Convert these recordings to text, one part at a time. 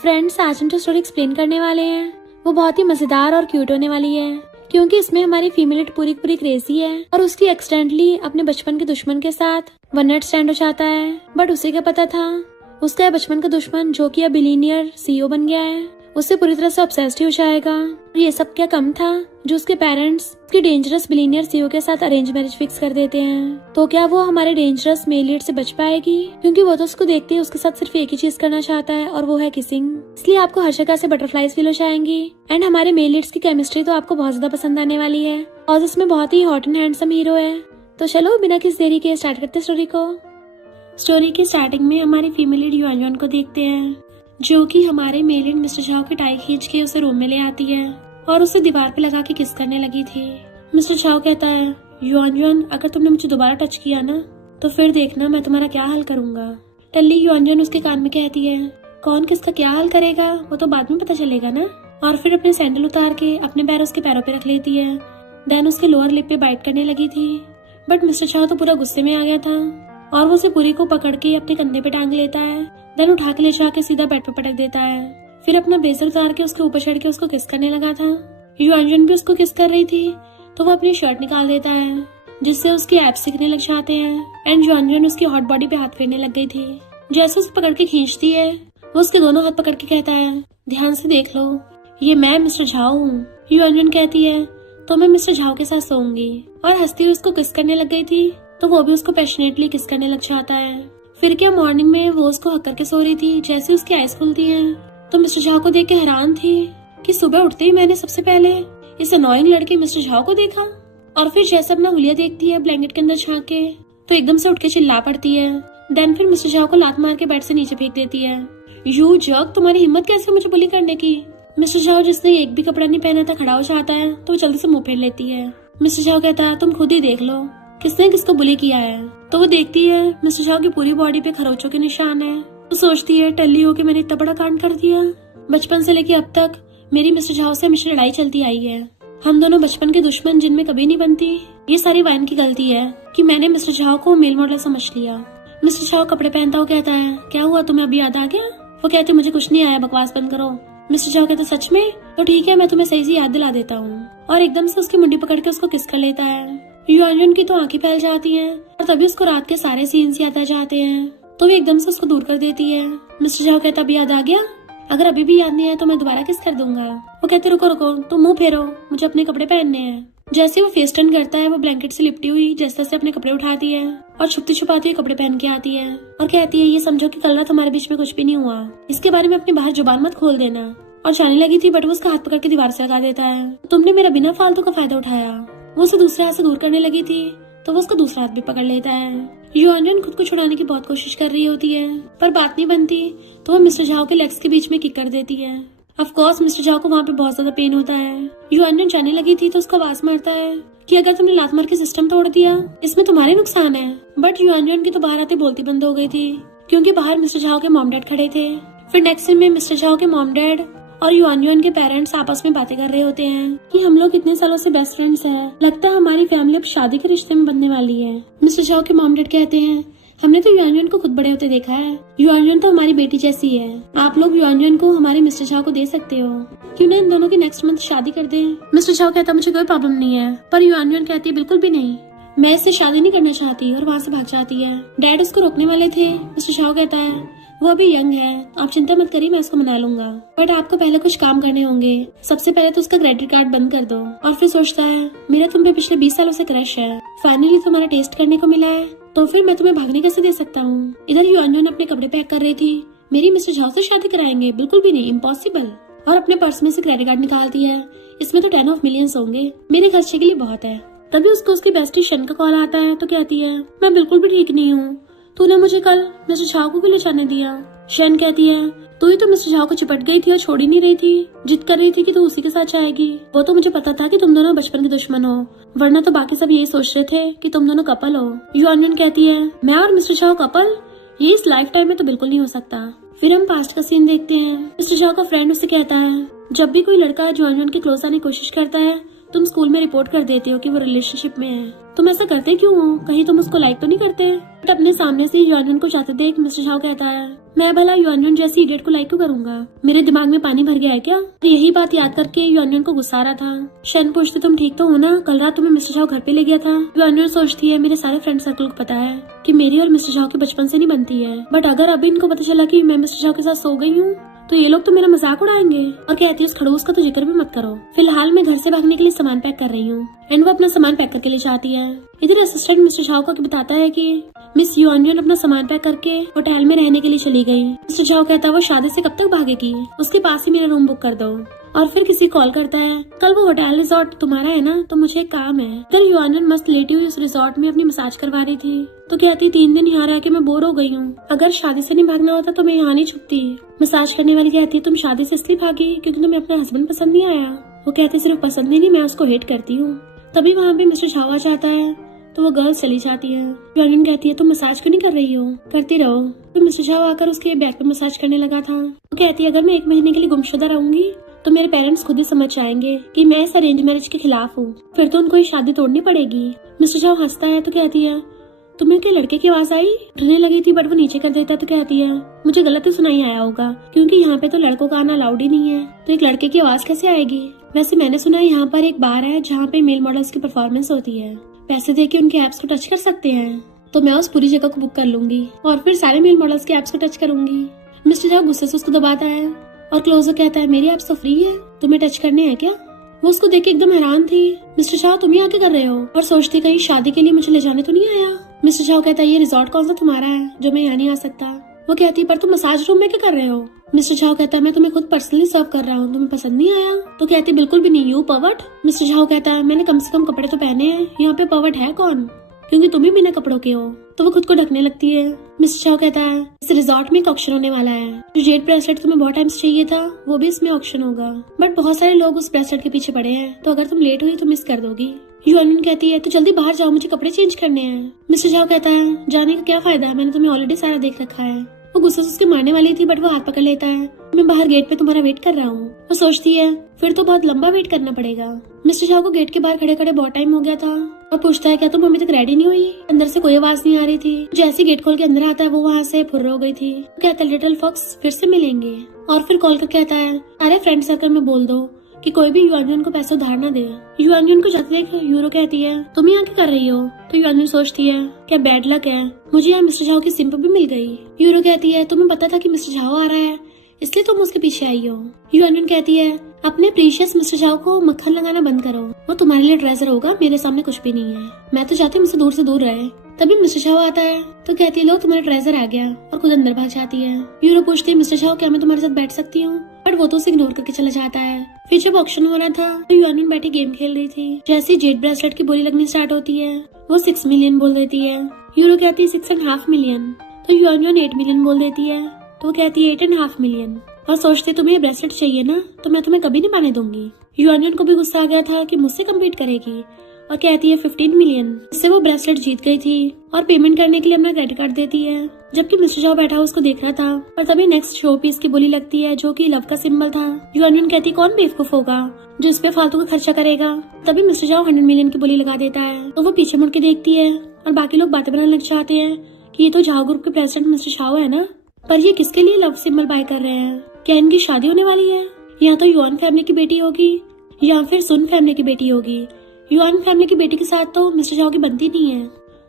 Friends, आज हम जो स्टोरी एक्सप्लेन करने वाले हैं वो बहुत ही मजेदार और क्यूट होने वाली है, क्योंकि इसमें हमारी फीमेल लीड पूरी पूरी क्रेजी है और उसकी एक्सीडेंटली अपने बचपन के दुश्मन के साथ वन नाइट स्टैंड हो जाता है। बट उसे क्या पता था उसका बचपन का दुश्मन, जो कि अब बिलियनियर सीईओ बन गया है, उससे पूरी तरह से ऑब्सेस्ड हो जाएगा। और ये सब क्या कम था जो उसके पेरेंट्स उसकी डेंजरस बिलियनियर सीईओ के साथ अरेंज मैरिज फिक्स कर देते हैं। तो क्या वो हमारे डेंजरस मेल लीड से बच पाएगी, क्योंकि वो तो उसको देखते ही उसके साथ सिर्फ एक ही चीज करना चाहता है और वो है किसिंग। इसलिए आपको हर जगह से बटरफ्लाईज फील हो जाएंगी। एंड हमारे मेल लीड्स की केमिस्ट्री तो आपको बहुत ज्यादा पसंद आने वाली है और इसमें बहुत ही हॉट एंड हैंडसम हीरो है। तो चलो बिना किसी देरी के स्टार्ट करते स्टोरी को। स्टोरी की स्टार्टिंग में हमारी फीमेल लीड युआन को देखते हैं, जो कि हमारे मेल लीड मिस्टर झाओ की टाई खींच के उसे रूम में ले आती है और उसे दीवार पे लगा के किस करने लगी थी। मिस्टर झाओ कहता है, युआन, अगर तुमने मुझे दोबारा टच किया ना तो फिर देखना मैं तुम्हारा क्या हाल करूंगा। टल्ली युआन उसके कान में कहती है, कौन किसका क्या हाल करेगा वो तो बाद में पता चलेगा ना। और फिर अपने सैंडल उतार के अपने पैर उसके पैरों पे रख लेती है। देन उसके लोअर लिप पे बाइट करने लगी थी। बट मिस्टर झाओ तो पूरा गुस्से में आ गया था और वो उसे पूरी को पकड़ के अपने कंधे पे टांग लेता है। देन उठा के ले जाके सीधा बेड पे पटक देता है। फिर अपना ब्लेजर उतार के उसके ऊपर चढ़ के उसको किस करने लगा था। युआन भी उसको किस कर रही थी तो वो अपनी शर्ट निकाल देता है, जिससे उसके एब्स दिखने लग जाते हैं। एंड युआन उसकी हॉट बॉडी पे हाथ फेरने लग गई थी। जैसे उसे पकड़ के खींचती है वो उसके दोनों हाथ पकड़ के कहता है, ध्यान से देख लो, ये मैं मिस्टर झाओ हूँ। युआन कहती है, तो मैं मिस्टर झाओ के साथ सोऊंगी। और हंसती हुई उसको किस करने लग गई थी तो वो भी उसको पैशनेटली किस करने लग जाता है। फिर क्या मॉर्निंग में वो उसको हक करके सो रही थी। जैसे उसकी आइज खुलती हैं तो मिस्टर झाओ को देख के हैरान थी कि सुबह उठते ही मैंने सबसे पहले इस अनोइंग लड़के मिस्टर झाओ को देखा। और फिर जैसे अपना हुलिया देखती है ब्लैंकेट के अंदर झांक के तो एकदम से उठ के चिल्ला पड़ती है। देन फिर मिस्टर झाओ को लात मार के बेड से नीचे फेंक देती है। यू जग, तुम्हारी हिम्मत कैसे मुझे बुली करने की। मिस्टर झाओ, जिसने एक भी कपड़ा नहीं पहना था, खड़ा हो जाता है तो वो जल्दी से मुंह फेर लेती है। मिस्टर झाओ कहता है, तुम खुद ही देख लो किसने किसको बुली किया है। तो वो देखती है मिस्टर झाओ की पूरी बॉडी पे खरोचों के निशान है। तो सोचती है, टल्ली हो के मैंने इतना बड़ा कांड कर दिया। बचपन से लेके अब तक मेरी मिस्टर झाओ से हमेशा लड़ाई चलती आई है। हम दोनों बचपन के दुश्मन जिनमें कभी नहीं बनती। ये सारी वाइन की गलती है कि मैंने मिस्टर झाओ को मेल मॉडल समझ लिया। मिस्टर झाओ कपड़े पहनता हुआ कहता है, क्या हुआ, तुम्हें अभी याद आ गया। वो कहते, मुझे कुछ नहीं आया, बकवास बंद करो। मिस्टर झाओ कहते, सच में, तो ठीक है, मैं तुम्हें सही से याद दिला देता हूँ। और एकदम से उसकी मुंडी पकड़ के उसको किस कर लेता है। युआन की तो आंखें फैल जाती हैं और तभी उसको रात के सारे सीन्स याद आ जाते हैं। तो वो एकदम से उसको दूर कर देती है। मिस्टर झाओ कहता, अभी याद आ गया, अगर अभी भी याद नहीं आया तो मैं दोबारा किस कर दूंगा। वो कहते, रुको रुको, तुम मुंह फेरो, मुझे अपने कपड़े पहनने हैं। जैसे वो फेस टर्न करता है वो ब्लैंकेट से लिपटी हुई जैसे से अपने कपड़े उठाती है और छुपती छुपाती हुई कपड़े पहन के आती है और कहती है, ये समझो कि कल रात हमारे बीच में कुछ भी नहीं हुआ, इसके बारे में अपनी बाहर जुबान मत खोल देना। और जाने लगी थी बट वो उसका हाथ पकड़ के दीवार से लगा देता है। तुमने मेरा बिना फालतू का फायदा उठाया। वो उसे दूसरे हाथ से दूर करने लगी थी तो वो उसका दूसरा हाथ भी पकड़ लेता है। युआन खुद को छुड़ाने की बहुत कोशिश कर रही होती है पर बात नहीं बनती तो वो मिस्टर झाओ के लेग्स के बीच में किक कर देती है। ऑफ कोर्स मिस्टर झाओ को वहाँ पे बहुत ज्यादा पेन होता है। युआन जाने लगी थी तो उसको आवाज मारता है कि अगर तुमने लात मार के सिस्टम तोड़ दिया इसमें तुम्हारे नुकसान है। बट युआन की तो बाहर आते बोलती बंद हो गई थी, क्योंकि बाहर मिस्टर झाओ के मॉम डैड खड़े थे। फिर नेक्स्ट सीन में मिस्टर झाओ के मॉम डैड और युआन के पेरेंट्स आपस में बातें कर रहे होते हैं कि हम लोग इतने सालों से बेस्ट फ्रेंड्स हैं, लगता है हमारी फैमिली अब शादी के रिश्ते में बनने वाली है। मिस्टर झाओ के मॉम डैड कहते हैं, हमने तो युआन को खुद बड़े होते देखा है, युआन तो हमारी बेटी जैसी है, आप लोग युआन को हमारे मिस्टर झाओ को दे सकते हो, क्यों ना इन दोनों की नेक्स्ट मंथ शादी कर दें। मिस्टर झाओ कहता, मुझे कोई प्रॉब्लम नहीं है। पर युआन कहती है, बिल्कुल भी नहीं, मैं इससे शादी नहीं करना चाहती, और वहाँ से भाग जाती है। डैड उसको रोकने वाले थे। मिस्टर झाओ कहता है, वो अभी यंग है, आप चिंता मत करिए, मैं उसको मना लूंगा, बट आपको पहले कुछ काम करने होंगे। सबसे पहले तो उसका क्रेडिट कार्ड बंद कर दो। और फिर सोचता है, मेरा तुम पे पिछले 20 सालों से क्रश है, फाइनली तुम्हारा टेस्ट करने को मिला है, तो फिर मैं तुम्हें भागने कैसे दे सकता हूँ। इधर युआन अपने कपड़े पैक कर रही थी, मेरी मिस्टर झाओ से शादी कराएंगे, बिल्कुल भी नहीं, इम्पॉसिबल। और अपने पर्स में से क्रेडिट कार्ड निकालती है, इसमें तो 10 ऑफ मिलियंस होंगे, मेरे खर्चे के लिए बहुत है। तभी उसको उसकी बेस्टी शन का कॉल आता है तो कहती है, मैं बिल्कुल भी ठीक नहीं हूँ, तूने मुझे कल मिस्टर झाओ को क्यों ले जाने दिया। शन कहती है, तू ही तो मिस्टर झाओ को चिपट गई थी और छोड़ ही नहीं रही थी, जिद कर रही थी कि तू उसी के साथ जाएगी। वो तो मुझे पता था कि तुम दोनों बचपन के दुश्मन हो, वरना तो बाकी सब यही सोच रहे थे कि तुम दोनों कपल हो। युआन कहती है, मैं और मिस्टर झाओ कपल, ये इस लाइफ टाइम में तो बिल्कुल नहीं हो सकता। फिर हम पास्ट का सीन देखते हैं। मिस्टर झाओ का फ्रेंड उससे कहता है, जब भी कोई लड़का युआन के क्लोज आने की कोशिश करता है तुम स्कूल में रिपोर्ट कर देते हो कि वो रिलेशनशिप में है। तुम ऐसा करते क्यों हो? कहीं तुम उसको लाइक तो नहीं करते? बट अपने सामने से युआनयुन को जाते देख मिस्टर झाओ कहता है, मैं भला युआनयुन जैसी इडियट को लाइक क्यों करूंगा? मेरे दिमाग में पानी भर गया है क्या? यही बात याद करके युआनयुन को गुस्सा आ रहा था। शन पूछती, तुम ठीक तो हो ना? कल रात तुम्हें मिस्टर झाओ घर पे ले गया था। युआनयुन सोचती है, मेरे सारे फ्रेंड सर्कल को पता है कि मेरी और मिस्टर झाओ की बचपन से नहीं बनती है, बट अगर अभी इनको पता चला कि मैं मिस्टर झाओ के साथ सो गई हूँ तो ये लोग तो मेरा मजाक उड़ाएंगे। और कहती है, इस खड़ूस का तो जिक्र भी मत करो। फिलहाल मैं घर से भागने के लिए सामान पैक कर रही हूँ। एंड वो अपना सामान पैक करके ले जाती है। इधर असिस्टेंट मिस्टर झाओ को बताता है कि मिस युआनयुन अपना सामान पैक करके होटल में रहने के लिए चली गई। मिस्टर झाओ कहता है, वो शादी से कब तक भागेगी? उसके पास ही मेरा रूम बुक कर दो। और फिर किसी कॉल करता है, कल वो होटल रिजॉर्ट तुम्हारा है ना, तो मुझे एक काम है। कल युआनयुन मस्त लेटी हुई उस रिजॉर्ट में अपनी मसाज करवा रही थी, तो कहती 3 दिन यहाँ रह के मैं बोर हो गई हूँ। अगर शादी से नहीं भागना होता तो मैं यहाँ नहीं छुपती। मसाज करने वाली कहती है, तुम शादी से इसलिए भागी क्योंकि तुम्हें अपना हस्बैंड पसंद नहीं आया? वो कहती, सिर्फ पसंद ही नहीं, मैं उसको हेट करती हूँ। तभी वहाँ पे मिस्टर झाओ आ जाता है तो वो गर्ल चली जाती है। युआनयुन कहती है, तुम मसाज क्यों नहीं कर रही हो? करती रहो। तो मिस्टर झाओ आकर उसके बैक पे मसाज करने लगा था। वो कहती है, अगर मैं 1 महीने के लिए गुमशुदा रहूंगी तो मेरे पेरेंट्स खुद ही समझ जाएंगे कि मैं इस अरेंज मैरिज के खिलाफ हूँ, फिर तो उनको ये शादी तोड़नी पड़ेगी। मिस्टर झाओ हंसता है तो कहती है, तुम्हें क्या लड़के की आवाज आई? उठने लगी थी बट वो नीचे कर देता तो कहती है, मुझे गलत ही सुनाई आया होगा क्योंकि यहाँ पे तो लड़कों का आना अलाउड ही नहीं है, तो एक लड़के की आवाज कैसे आएगी? वैसे मैंने सुना है यहाँ पर एक बार है जहाँ पे मेल मॉडल्स की परफॉर्मेंस होती है, पैसे देके उनके एप्स को टच कर सकते हैं, तो मैं उस पूरी जगह को बुक कर लूंगी और फिर सारे मेल मॉडल्स के एप्स को टच करूंगी। मिस्टर झाओ गुस्से से उसको दबाता है और क्लोजर कहता है, मेरी एप्स तो फ्री है, तुम्हें टच करने हैं क्या? वो उसको देख के एकदम हैरान थी। मिस्टर झाओ, तुम यहाँ क्या कर रहे हो? और सोचती, कहीं शादी के लिए मुझे ले जाने तो नहीं आया? मिस्टर झाओ कहता है, ये रिजॉर्ट कौन सा तुम्हारा है जो मैं यहाँ नहीं आ सकता? वो कहती, पर तुम मसाज रूम में क्या कर रहे हो? मिस्टर झाओ कहता है, मैं तुम्हें खुद पर्सनली सर्व कर रहा हूँ, तुम्हें पसंद नहीं आया? तो कहती, बिल्कुल भी नहीं, यू पर्वट। मिस्टर झाओ कहता है, मैंने कम से कम कपड़े तो पहने हैं, यहाँ पे पर्वट है कौन? क्योंकि तुम ही बिना कपड़ों के हो। तो वो खुद को ढकने लगती है। मिस्टर झाओ कहता है, इस रिजॉर्ट में एक ऑक्शन होने वाला है, जो जेड ब्रेसलेट तुम्हें बहुत टाइम से चाहिए था वो भी इसमें ऑक्शन होगा, बट बहुत सारे लोग उस ब्रेसलेट के पीछे पड़े हैं, तो अगर तुम लेट हुई तो मिस कर दोगी। युआनयुन कहती है, तो जल्दी बाहर जाओ, मुझे कपड़े चेंज करने हैं। मिस्टर झाओ कहता है, जाने का क्या फायदा है, मैंने तुम्हें ऑलरेडी सारा देख रखा है। वो गुस्से से उसके मारने वाली थी बट वो हाथ पकड़ लेता है, मैं बाहर गेट पे तुम्हारा वेट कर रहा हूँ। वो सोचती है, फिर तो बहुत लंबा वेट करना पड़ेगा। मिस्टर झाओ को गेट के बाहर खड़े खड़े बहुत टाइम हो गया था और पूछता है, क्या तुम अभी तक रेडी नहीं हुई? अंदर से कोई आवाज नहीं आ रही थी। जैसे गेट खोल के अंदर आता है वो वहाँ से फुर्र हो गई थी। कहता है, लिटिल फॉक्स, फिर से मिलेंगे। और फिर कॉल कर कहता है, अरे फ्रेंड सर्कल में बोल दो कि कोई भी युआनयुन को पैसे उधार न दे। युआनयुन को जाते देख यूरो कहती है, तुम यहाँ क्या कर रही हो? तो युआनयुन सोचती है, क्या बैड लक है, मुझे यहाँ मिस्टर झाओ की सिंप भी मिल गई। यूरो कहती है, तुम्हें पता था कि मिस्टर झाओ आ रहा है इसलिए तुम उसके पीछे आई हो। युआनयुन कहती है, अपने प्रीशियस मिस्टर झाओ को मक्खन लगाना बंद करो, वो तुम्हारे लिए ट्रेजर होगा, मेरे सामने कुछ भी नहीं है, मैं तो चाहती हूँ मुझसे दूर से दूर रहे। तभी मिस्टर झाओ आता है तो कहती है, लो तुम्हारा ट्रेजर आ गया, और खुद अंदर भाग जाती है। यूरो पूछती है, मिस्टर झाओ क्या मैं तुम्हारे साथ बैठ सकती हूँ? बट वो तो उसे इग्नोर करके चला जाता है। फिर जब ऑक्शन हो रहा था तो युआनयुन बैठी गेम खेल रही थी। जैसे जेड ब्रेसलेट की बोली लगनी स्टार्ट होती है वो 6 मिलियन बोल देती है। यूरो कहती है 6.5 मिलियन, तो युआनयुन 8 मिलियन बोल देती है, तो वो कहती है 8.5 मिलियन और सोचती, तुम्हें ये ब्रेसलेट चाहिए ना, तो मैं तुम्हें कभी नहीं पाने दूंगी। युआनयुन को भी गुस्सा आ गया था कि मुझसे कम्पीट करेगी और कहती है 15 मिलियन। इससे वो ब्रेसलेट जीत गई थी और पेमेंट करने के लिए अपना क्रेडिट कार्ड देती है। जबकि मिस्टर झाओ बैठा उसको देख रहा था और तभी नेक्स्ट शो पीस की बोली लगती है जो कि लव का सिंबल था। युआनयुन कहती, कौन बेवकूफ होगा जो इस पे फालतू का खर्चा करेगा। तभी मिस्टर झाओ 100 मिलियन की बोली लगा देता है, तो वो पीछे मुड़ के देखती है और बाकी लोग बातें बनाने लग जाते हैं कि ये तो झाओ ग्रुप के प्रेसिडेंट मिस्टर झाओ है ना, पर ये किसके लिए लव सिंबल बाय कर रहे हैं? क्या इनकी शादी होने वाली है? या तो युआन फैमिली की बेटी होगी या फिर सुन फैमिली की बेटी होगी। युआन फैमिली की बेटी के साथ तो मिस्टर झाओ की बनती नहीं है,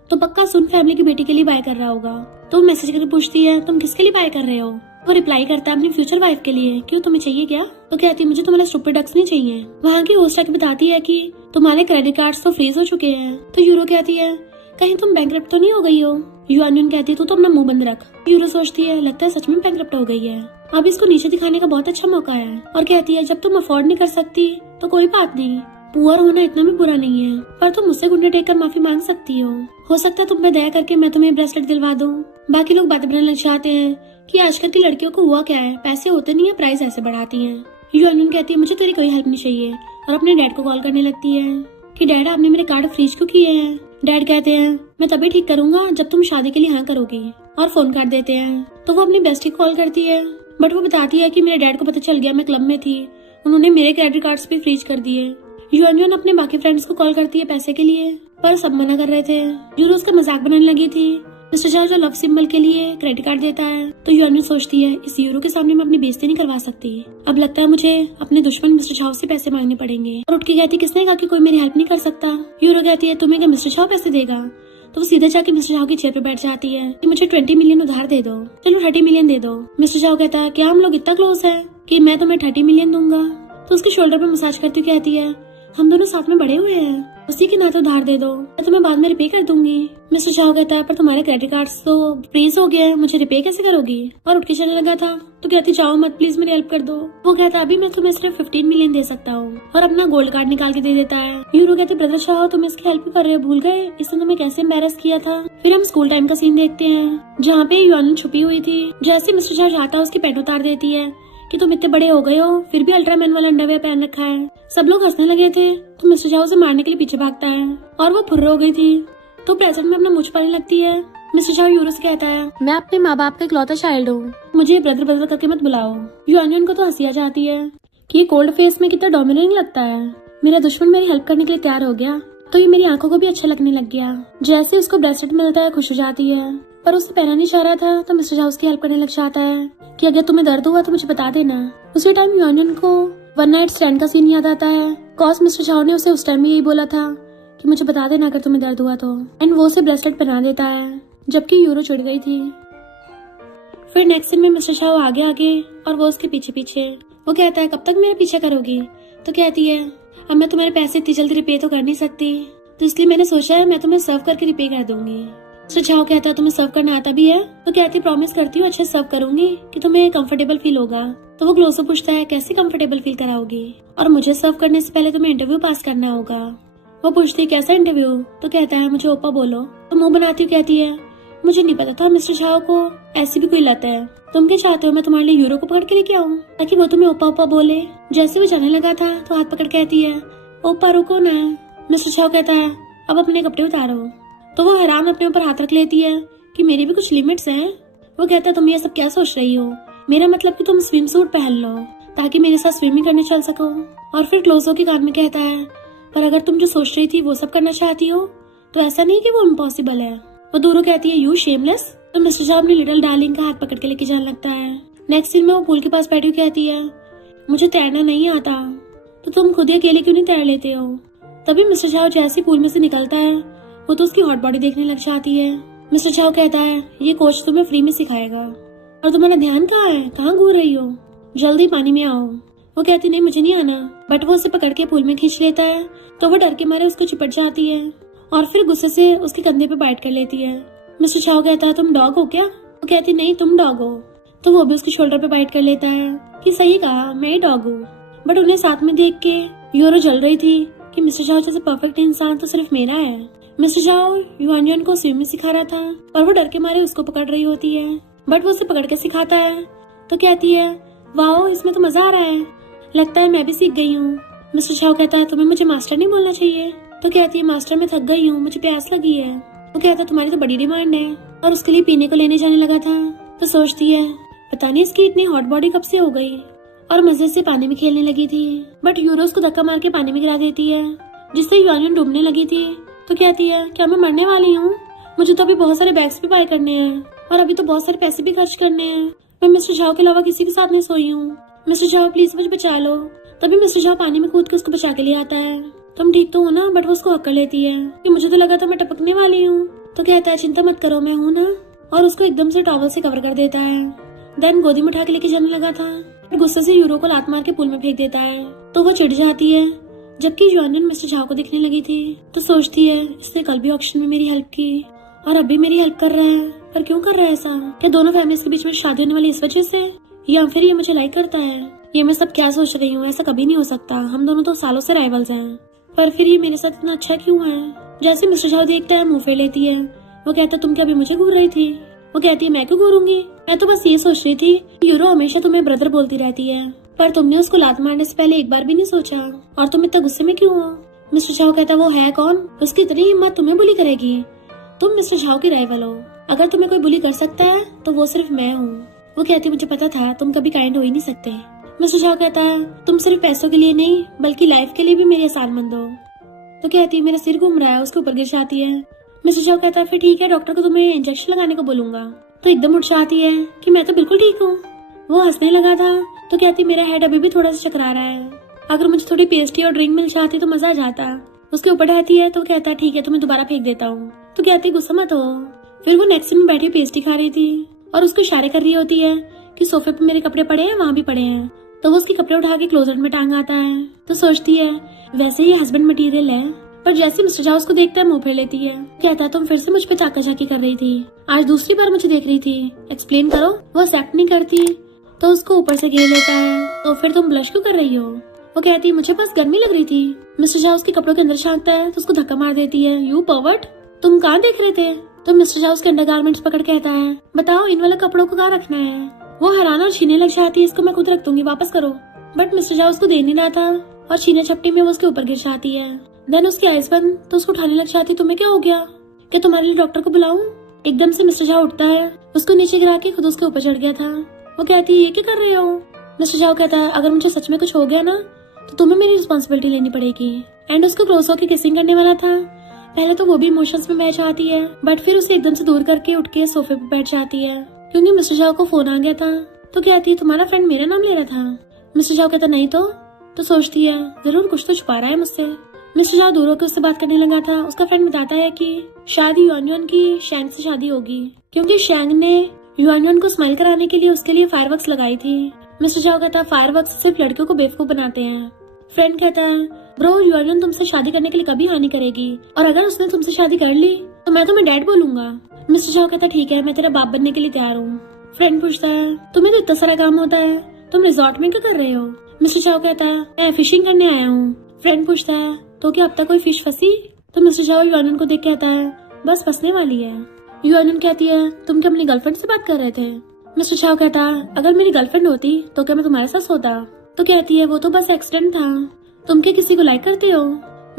तो पक्का सुन फैमिली की बेटी के लिए बाय कर रहा होगा। तो मैसेज करके पूछती है, तुम किसके लिए बाय कर रहे हो? वो रिप्लाई करता है, अपनी फ्यूचर वाइफ के लिए। क्यों, तुम्हें चाहिए क्या? तो कहती है, मुझे तुम्हारे स्टूपिड डक्स नहीं चाहिए। वहाँ की होस्ट आके बताती है कि तुम्हारे क्रेडिट कार्ड्स तो फ्रीज हो चुके हैं। तो यूरो कहती है, कहीं तुम बैंकरप्ट तो नहीं हो गई हो? युआनयुन कहती है, तू तो अपना मुंह बंद रख। यूरो सोचती है, लगता है सच में बैंकरप्ट हो गई है, अब इसको नीचे दिखाने का बहुत अच्छा मौका है। और कहती है, जब तुम अफोर्ड नहीं कर सकती तो कोई बात नहीं, पुअर होना इतना भी बुरा नहीं है, पर तुम मुझसे घुटने टेक कर माफी मांग सकती हो सकता है तुम पे दया करके मैं तुम्हें ब्रेसलेट दिलवा दूं। बाकी लोग बातें बनाने लग जाते हैं कि आजकल की लड़कियों को हुआ क्या है, पैसे होते नहीं है, प्राइस ऐसे बढ़ाती हैं। युआनयुन कहती है, मुझे तेरी कोई हेल्प नहीं चाहिए, और अपने डैड को कॉल करने लगती है कि डैड आपने मेरे कार्ड फ्रीज क्यों किए हैं? डैड कहते हैं, मैं तभी ठीक करूंगा जब तुम शादी के लिए हाँ करोगी, और फोन काट देते हैं। तो वो अपनी बेस्टी को कॉल करती है, बट वो बताती है कि मेरे डैड को पता चल गया मैं क्लब में थी, उन्होंने मेरे क्रेडिट कार्ड्स भी फ्रीज कर दिए। युआन अपने बाकी फ्रेंड्स को कॉल करती है पैसे के लिए, पर सब मना कर रहे थे। यूरो उसका मजाक बनाने लगी थी। मिस्टर झाओ जो लव सिंबल के लिए क्रेडिट कार्ड देता है, तो युआन सोचती है इस यूरो के सामने मैं अपनी बेइज्जती नहीं करवा सकती। अब लगता है मुझे अपने दुश्मन मिस्टर झाओ से पैसे मांगने पड़ेंगे। और उठ के कहती किसने कहा कि कोई मेरी हेल्प नहीं कर सकता। यूरो कहती है तुम्हें क्या मिस्टर झाओ पैसे देगा? तो वो सीधे जाके मिस्टर झाओ की चेयर पे बैठ जाती है कि मुझे 20 मिलियन उधार दे दो, चलो 30 मिलियन दे दो। मिस्टर झाओ कहता है क्या हम लोग इतना क्लोज है कि मैं तुम्हें 30 मिलियन दूंगा? तो उसके शोल्डर पे मसाज करती हुई कहती है हम दोनों साथ में बड़े हुए हैं, उसी के नाते उधार दे दो, मैं तुम्हें बाद में रिपे कर दूंगी। मिस्टर झाओ कहता है पर तुम्हारे क्रेडिट कार्ड्स तो फ्रीज हो गया है, मुझे रिपे कैसे करोगी? और उठ के चलने लगा था तो कहती जाओ मत प्लीज मेरी हेल्प कर दो। वो कहता अभी मैं तुम्हें सिर्फ 15 मिलियन दे सकता हूँ, और अपना गोल्ड कार्ड निकाल के दे देता है। यूरो कहते ब्रदर झाओ तुम इसकी हेल्प कर रहे हो, भूल गए इसने तुम्हें कैसे एम्बैरस किया था। फिर हम स्कूल टाइम का सीन देखते हैं जहाँ पे युआन छुपी हुई थी। जैसे मिस्टर झाओ जाता है उसकी पैंट उतार देती है कि तुम इतने बड़े हो गए हो फिर भी अल्ट्रामैन वाला अंडरवेयर पहन रखा है। सब लोग हंसने लगे थे तो मिस्टर झाओ उसे मारने के लिए पीछे भागता है और वो फुर्र हो गई थी तो प्रेजेंट में अपना मुझ पाने लगती है। मिस्टर झाओ यूरो से कहता है मैं अपने माँ बाप का इकलौता चाइल्ड हूँ, मुझे ब्रदर ब्रदर करके मत बुलाओ। युआन को तो हंसी आ जाती है कि ये कोल्ड फेस में कितना डोमिनेटिंग लगता है। मेरा दुश्मन मेरी हेल्प करने के लिए तैयार हो गया तो ये मेरी आंखों को भी अच्छा लगने लग गया। जैसे उसको ब्रेसलेट मिलता है खुश हो जाती है, पर उसे पहना नहीं चाह रहा था तो मिस्टर झाओ उसकी हेल्प करने लग जाता है कि अगर तुम्हें दर्द हुआ तो मुझे बता देना। उसी टाइम युआन को वन नाइट स्टैंड का सीन याद आता है। कॉस मिस्टर झाओ ने उसे उस टाइम में यही बोला था कि मुझे बता देना अगर तुम्हें दर्द हुआ तो, एंड वो उसे ब्रेसलेट पहना देता है जबकि यूरो चिढ़ गई थी। फिर नेक्स्ट सीन में मिस्टर झाओ आगे आगे और वो उसके पीछे पीछे। वो कहता है कब तक मेरा पीछा करोगी? तो कहती है अब मैं तुम्हारे पैसे इतनी जल्दी रिपे तो कर नहीं सकती, तो इसलिए मैंने सोचा है मैं तुम्हें सर्व करके रिपे कर दूंगी। मिस्टर झाओ कहता है तुम्हें सर्व करना आता भी है? तो कहती प्रॉमिस करती हूँ अच्छे सर्व करूंगी कि तुम्हें कंफर्टेबल फील होगा। तो वो ग्लो से पूछता है कैसे कंफर्टेबल फील कराओगी? और मुझे सर्व करने से पहले तुम्हें इंटरव्यू पास करना होगा। वो पूछती है कैसा इंटरव्यू? तो कहता है मुझे ओप्पा बोलो। तो मुंह बनाती हूँ कहती है मुझे नहीं पता था मिस्टर झाओ को ऐसी भी कोई लत है, तुम क्या चाहते हो मैं तुम्हारे लिए यूरो को पकड़ के लेके आऊँ ताकि वो तुम्हें ओप्पा ओप्पा बोले? जैसे वो जाने लगा था तो हाथ पकड़ कहती है ओप्पा रुको ना। मिस्टर झाओ कहता है अब अपने कपड़े उतारो। तो वो हैरान अपने ऊपर हाथ रख लेती है कि मेरी भी कुछ लिमिट्स हैं। वो कहता है तुम ये सब क्या सोच रही हो, मेरा मतलब कि तुम स्विम सूट पहन लो ताकि मेरे साथ स्विमिंग करने चल सको। और फिर क्लोज होकर कान में कहता है पर अगर तुम जो सोच रही थी वो सब करना चाहती हो तो ऐसा नहीं कि वो इम्पॉसिबल है। वो दूरों कहती है यू शेमलेस। तो मिस्टर झाओ अपनी लिटिल डार्लिंग का हाथ पकड़ के लेके जाने लगता है। नेक्स्ट सीन में वो पूल के पास बैठी कहती है मुझे तैरना नहीं आता तो तुम खुद ही अकेले क्यों नहीं तैर लेते हो? तभी मिस्टर झाओ जैसे पूल में से निकलता है वो तो उसकी हॉट बॉडी देखने लग जाती है। मिस्टर झाओ कहता है ये कोच तुम्हें फ्री में सिखाएगा, और तुम्हारा ध्यान कहाँ है, कहाँ घूर रही हो, जल्दी पानी में आओ। वो कहती नहीं मुझे नहीं आना, बट वो उसे पकड़ के पूल में खींच लेता है तो वो डर के मारे उसको चिपट जाती है और फिर गुस्से से उसके कंधे पे बाइट कर लेती है। मिस्टर झाओ कहता है तुम डॉग हो क्या? वो कहती नहीं तुम डॉग हो। तो वो भी उसके शोल्डर पे बाइट कर लेता है कि सही कहा मैं ही डॉग हूँ। बट उन्हें साथ में देख के यूरो जल रही थी कि मिस्टर झाओ जैसे परफेक्ट इंसान तो सिर्फ मेरा है। मिस्टर झाओ युआन को स्विमिंग सिखा रहा था और वो डर के मारे उसको पकड़ रही होती है, बट वो उसे पकड़ के सिखाता है तो कहती है वाओ इसमें तो मजा आ रहा है, लगता है मैं भी सीख गई हूँ। मिस्टर झाओ कहता है तुम्हें मुझे मास्टर नहीं बोलना चाहिए। तो कहती है मास्टर मैं थक गई हूँ, मुझे प्यास लगी है। वो कहता है तुम्हारी तो बड़ी डिमांड है, और उसके लिए पीने को लेने जाने लगा था तो सोचती है पता नहीं इसकी इतनी हॉट बॉडी कब से हो गई, और मजे से पानी में खेलने लगी थी। बट यूरो उसको धक्का मार के पानी में गिरा देती है जिससे युआन डूबने लगी थी। तो कहती है क्या मैं मरने वाली हूँ? मुझे तो अभी बहुत सारे बैग्स भी बाय करने हैं और अभी तो बहुत सारे पैसे भी खर्च करने हैं। मैं मिस्टर झाओ के अलावा किसी के साथ नहीं सोई हूँ, मिस्टर झाओ प्लीज मुझे बचा लो। तभी मिस्टर झाओ पानी में कूद के उसको बचा के ले आता है। तुम ठीक तो हो ना? बट वो उसको हक कर लेती है कि मुझे तो लगा था मैं टपकने वाली हूँ। तो कहता है चिंता मत करो मैं हूँ ना, और उसको एकदम से टॉवल से कवर कर देता है। देन गोदी में उठा के लेके जाने लगा था, गुस्से से यूरो को लात मार के पूल में फेंक देता है तो वो चिढ़ जाती है। जबकि युआन मिस्टर झाओ को दिखने लगी थी तो सोचती है इसने कल भी ऑक्शन में मेरी हेल्प की और अभी मेरी हेल्प कर रहा है, पर क्यों कर रहा है ऐसा? क्या दोनों फैमिलीज के बीच में शादी होने वाली इस वजह से, या फिर ये मुझे लाइक करता है? ये मैं सब क्या सोच रही हूँ, ऐसा कभी नहीं हो सकता, हम दोनों तो सालों से राइवल्स हैं, पर फिर ये मेरे साथ इतना अच्छा क्यों है? जैसे मिस्टर झाओ देखता है मुंह फेर लेती है। वो कहता तुम क्या अभी मुझे घूर रही थी? वो कहती है मैं क्यों घूरूंगी, मैं तो बस ये सोच रही थी यूरो हमेशा तुम्हें ब्रदर बोलती रहती है, पर तुमने उसको लात मारने से पहले एक बार भी नहीं सोचा, और तुम इतना गुस्से में क्यों हो? मिस्टर झाओ कहता वो है कौन, उसकी इतनी हिम्मत तुम्हें बुली करेगी? तुम मिस्टर झाओ की राइवल हो, अगर तुम्हें कोई बुली कर सकता है तो वो सिर्फ मैं हूँ। वो कहती मुझे पता था तुम कभी काइंड हो ही नहीं सकते, मिस्टर शाह कहता है तुम सिर्फ पैसों के लिए नहीं बल्कि लाइफ के लिए भी मेरी असाइनमेंट दो। तो कहती है मेरा सिर घूम रहा है, उसके ऊपर गिर जाती है। मिस्टर शाह कहता है फिर ठीक है, डॉक्टर को तुम्हें इंजेक्शन लगाने को बोलूंगा। तो एकदम उठ जाती है कि मैं तो बिल्कुल ठीक हूँ। वो हंसने लगा था। तो कहती मेरा हेड अभी भी थोड़ा सा चकरा रहा है, अगर मुझे थोड़ी पेस्ट्री और ड्रिंक मिल जाती तो मजा आ जाता। उसके ऊपर रहती है तो कहता ठीक है, तुम्हें दोबारा फेंक देता हूँ। तो कहती गुस्सा मत हो। फिर वो नेक्स्ट में बैठी पेस्ट्री खा रही थी और उसको इशारे कर रही होती है कि सोफे पे मेरे कपड़े पड़े हैं, वहाँ भी पड़े हैं। तो वो उसके कपड़े उठा के क्लोजेट में टांग आता है। तो सोचती है वैसे ये हस्बैंड मटेरियल है, पर जैसे मिस्टर झा उसको देखता है मुंह फेर लेती है। कहता तुम फिर से मुझ पे चाकाचाकी कर रही थी, आज दूसरी बार मुझे देख रही थी, एक्सप्लेन करो। वो एक्सेप्ट नहीं करती तो उसको ऊपर से घेर लेता है। तो फिर तुम ब्लश क्यों कर रही हो? वो कहती है मुझे बस गर्मी लग रही थी। मिस्टर झा उसके कपड़ों के अंदर झांकता है तो उसको धक्का मार देती है। यू पर्वर्ट, तुम कहाँ देख रहे थे? तो मिस्टर झा उसके अंडरगारमेंट्स पकड़ कहता है बताओ इन वाले कपड़ों को कहाँ रखना है। वो हैरान और छीने लग जाती है, इसको मैं खुद रख दूंगी, वापस करो। बट मिस्टर झा उसको दे नहीं रहा था और छीने छपटे में वो उसके ऊपर गिर जाती है। देन उसकी आइज बंद तो उसको उठाने लग जाती। तुम्हें क्या हो गया? क्या तुम्हारे लिए डॉक्टर को बुलाऊं? एकदम से मिस्टर झा उठता है, उसको नीचे गिरा के खुद उसके ऊपर चढ़ गया था। वो कहती है ये क्या कर रहे हो? मिस्टर झा कहता है अगर मुझे सच में कुछ हो गया ना तो तुम्हें मेरी रिस्पॉन्सिबिलिटी लेनी पड़ेगी। एंड उसको क्लोज होकर किसिंग करने वाला था। पहले तो वो भी इमोशंस में बह जाती है, बट फिर उसे एकदम से दूर करके उठ के सोफे पे बैठ जाती है क्योंकि मिस्टर झा को फोन आ गया था। तो कहती है तुम्हारा फ्रेंड मेरा नाम ले रहा था। मिस्टर झा कहता नहीं तो सोचती है जरूर कुछ तो छुपा रहा है मुझसे। मिस्टर झा दूर होकर उससे बात करने लगा था। उसका फ्रेंड बताता है कि शादी युआन की शैंग से शादी होगी क्योंकि शैंग ने युआन को स्माइल कराने के लिए उसके लिए फायरवर्क्स लगाई थी। मिस्टर झा कहता है फायरवर्क्स सिर्फ लड़कियों को बेवकूफ बनाते हैं। फ्रेंड कहता है ब्रो युआन तुमसे शादी करने के लिए कभी हाँ नहीं करेगी, और अगर उसने तुमसे शादी कर ली तो मैं तुम्हें डैड बोलूंगा। मिस्टर झा कहता ठीक है, मैं तेरा बाप बनने के लिए तैयार हूँ। फ्रेंड पूछता है तुम्हें तो इतना सारा काम होता है, तुम रिजॉर्ट में क्या कर रहे हो? मिस्टर झा कहता है मैं फिशिंग करने आया हूँ। फ्रेंड पूछता है तो क्या अब तक कोई फिश फंसी? तो मिस्टर झा युआन को देख कहता है बस फंसने वाली है। युआन कहती है तुम क्या अपनी गर्लफ्रेंड से बात कर रहे थे? मिस्टर झा कहता है अगर मेरी गर्लफ्रेंड होती तो क्या मैं तुम्हारे साथ सोता? तो कहती है वो तो बस एक्सीडेंट था, तुम क्या किसी को लाइक करते हो?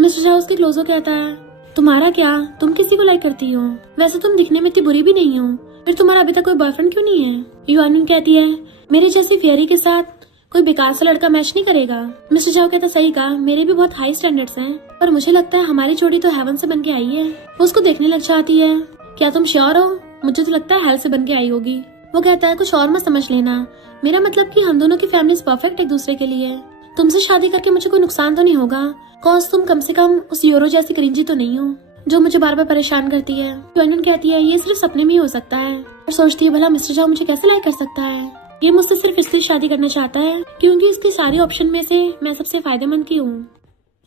मिस्टर झा उसके क्लोजो कहता है तुम्हारा क्या, तुम किसी को लाइक करती हो? वैसे तुम दिखने में इतनी बुरी भी नहीं हो, फिर तुम्हारा अभी तक कोई बॉयफ्रेंड क्यों नहीं है? युआन कहती है मेरे जैसी फेरी के साथ कोई बेकार सा लड़का मैच नहीं करेगा। मिस्टर झा कहता सही कहा, मेरे भी बहुत हाई स्टैंडर्ड्स हैं, पर मुझे लगता है हमारी जोड़ी तो हेवन से बन के आई है। वो उसको देखने लग जाती है। क्या तुम श्योर हो? मुझे तो लगता है हेल से बन के आई होगी। वो कहता है कुछ और मत समझ लेना, मेरा मतलब कि हम दोनों की फैमिलीज परफेक्ट एक दूसरे के लिए। तुमसे शादी करके मुझे कोई नुकसान तो नहीं होगा, कॉज तुम कम से कम उस यूरो जैसी क्रिंजी तो नहीं हो जो मुझे बार बार परेशान करती है। युआन कहती है ये सिर्फ सपने में ही हो सकता है, और सोचती है भला मिस्टर झा मुझे कैसे लाइक कर सकता है? ये मुझसे सिर्फ इसलिए शादी करना चाहता है क्योंकि इसकी सारी ऑप्शन में से मैं सबसे फायदेमंद की हूँ।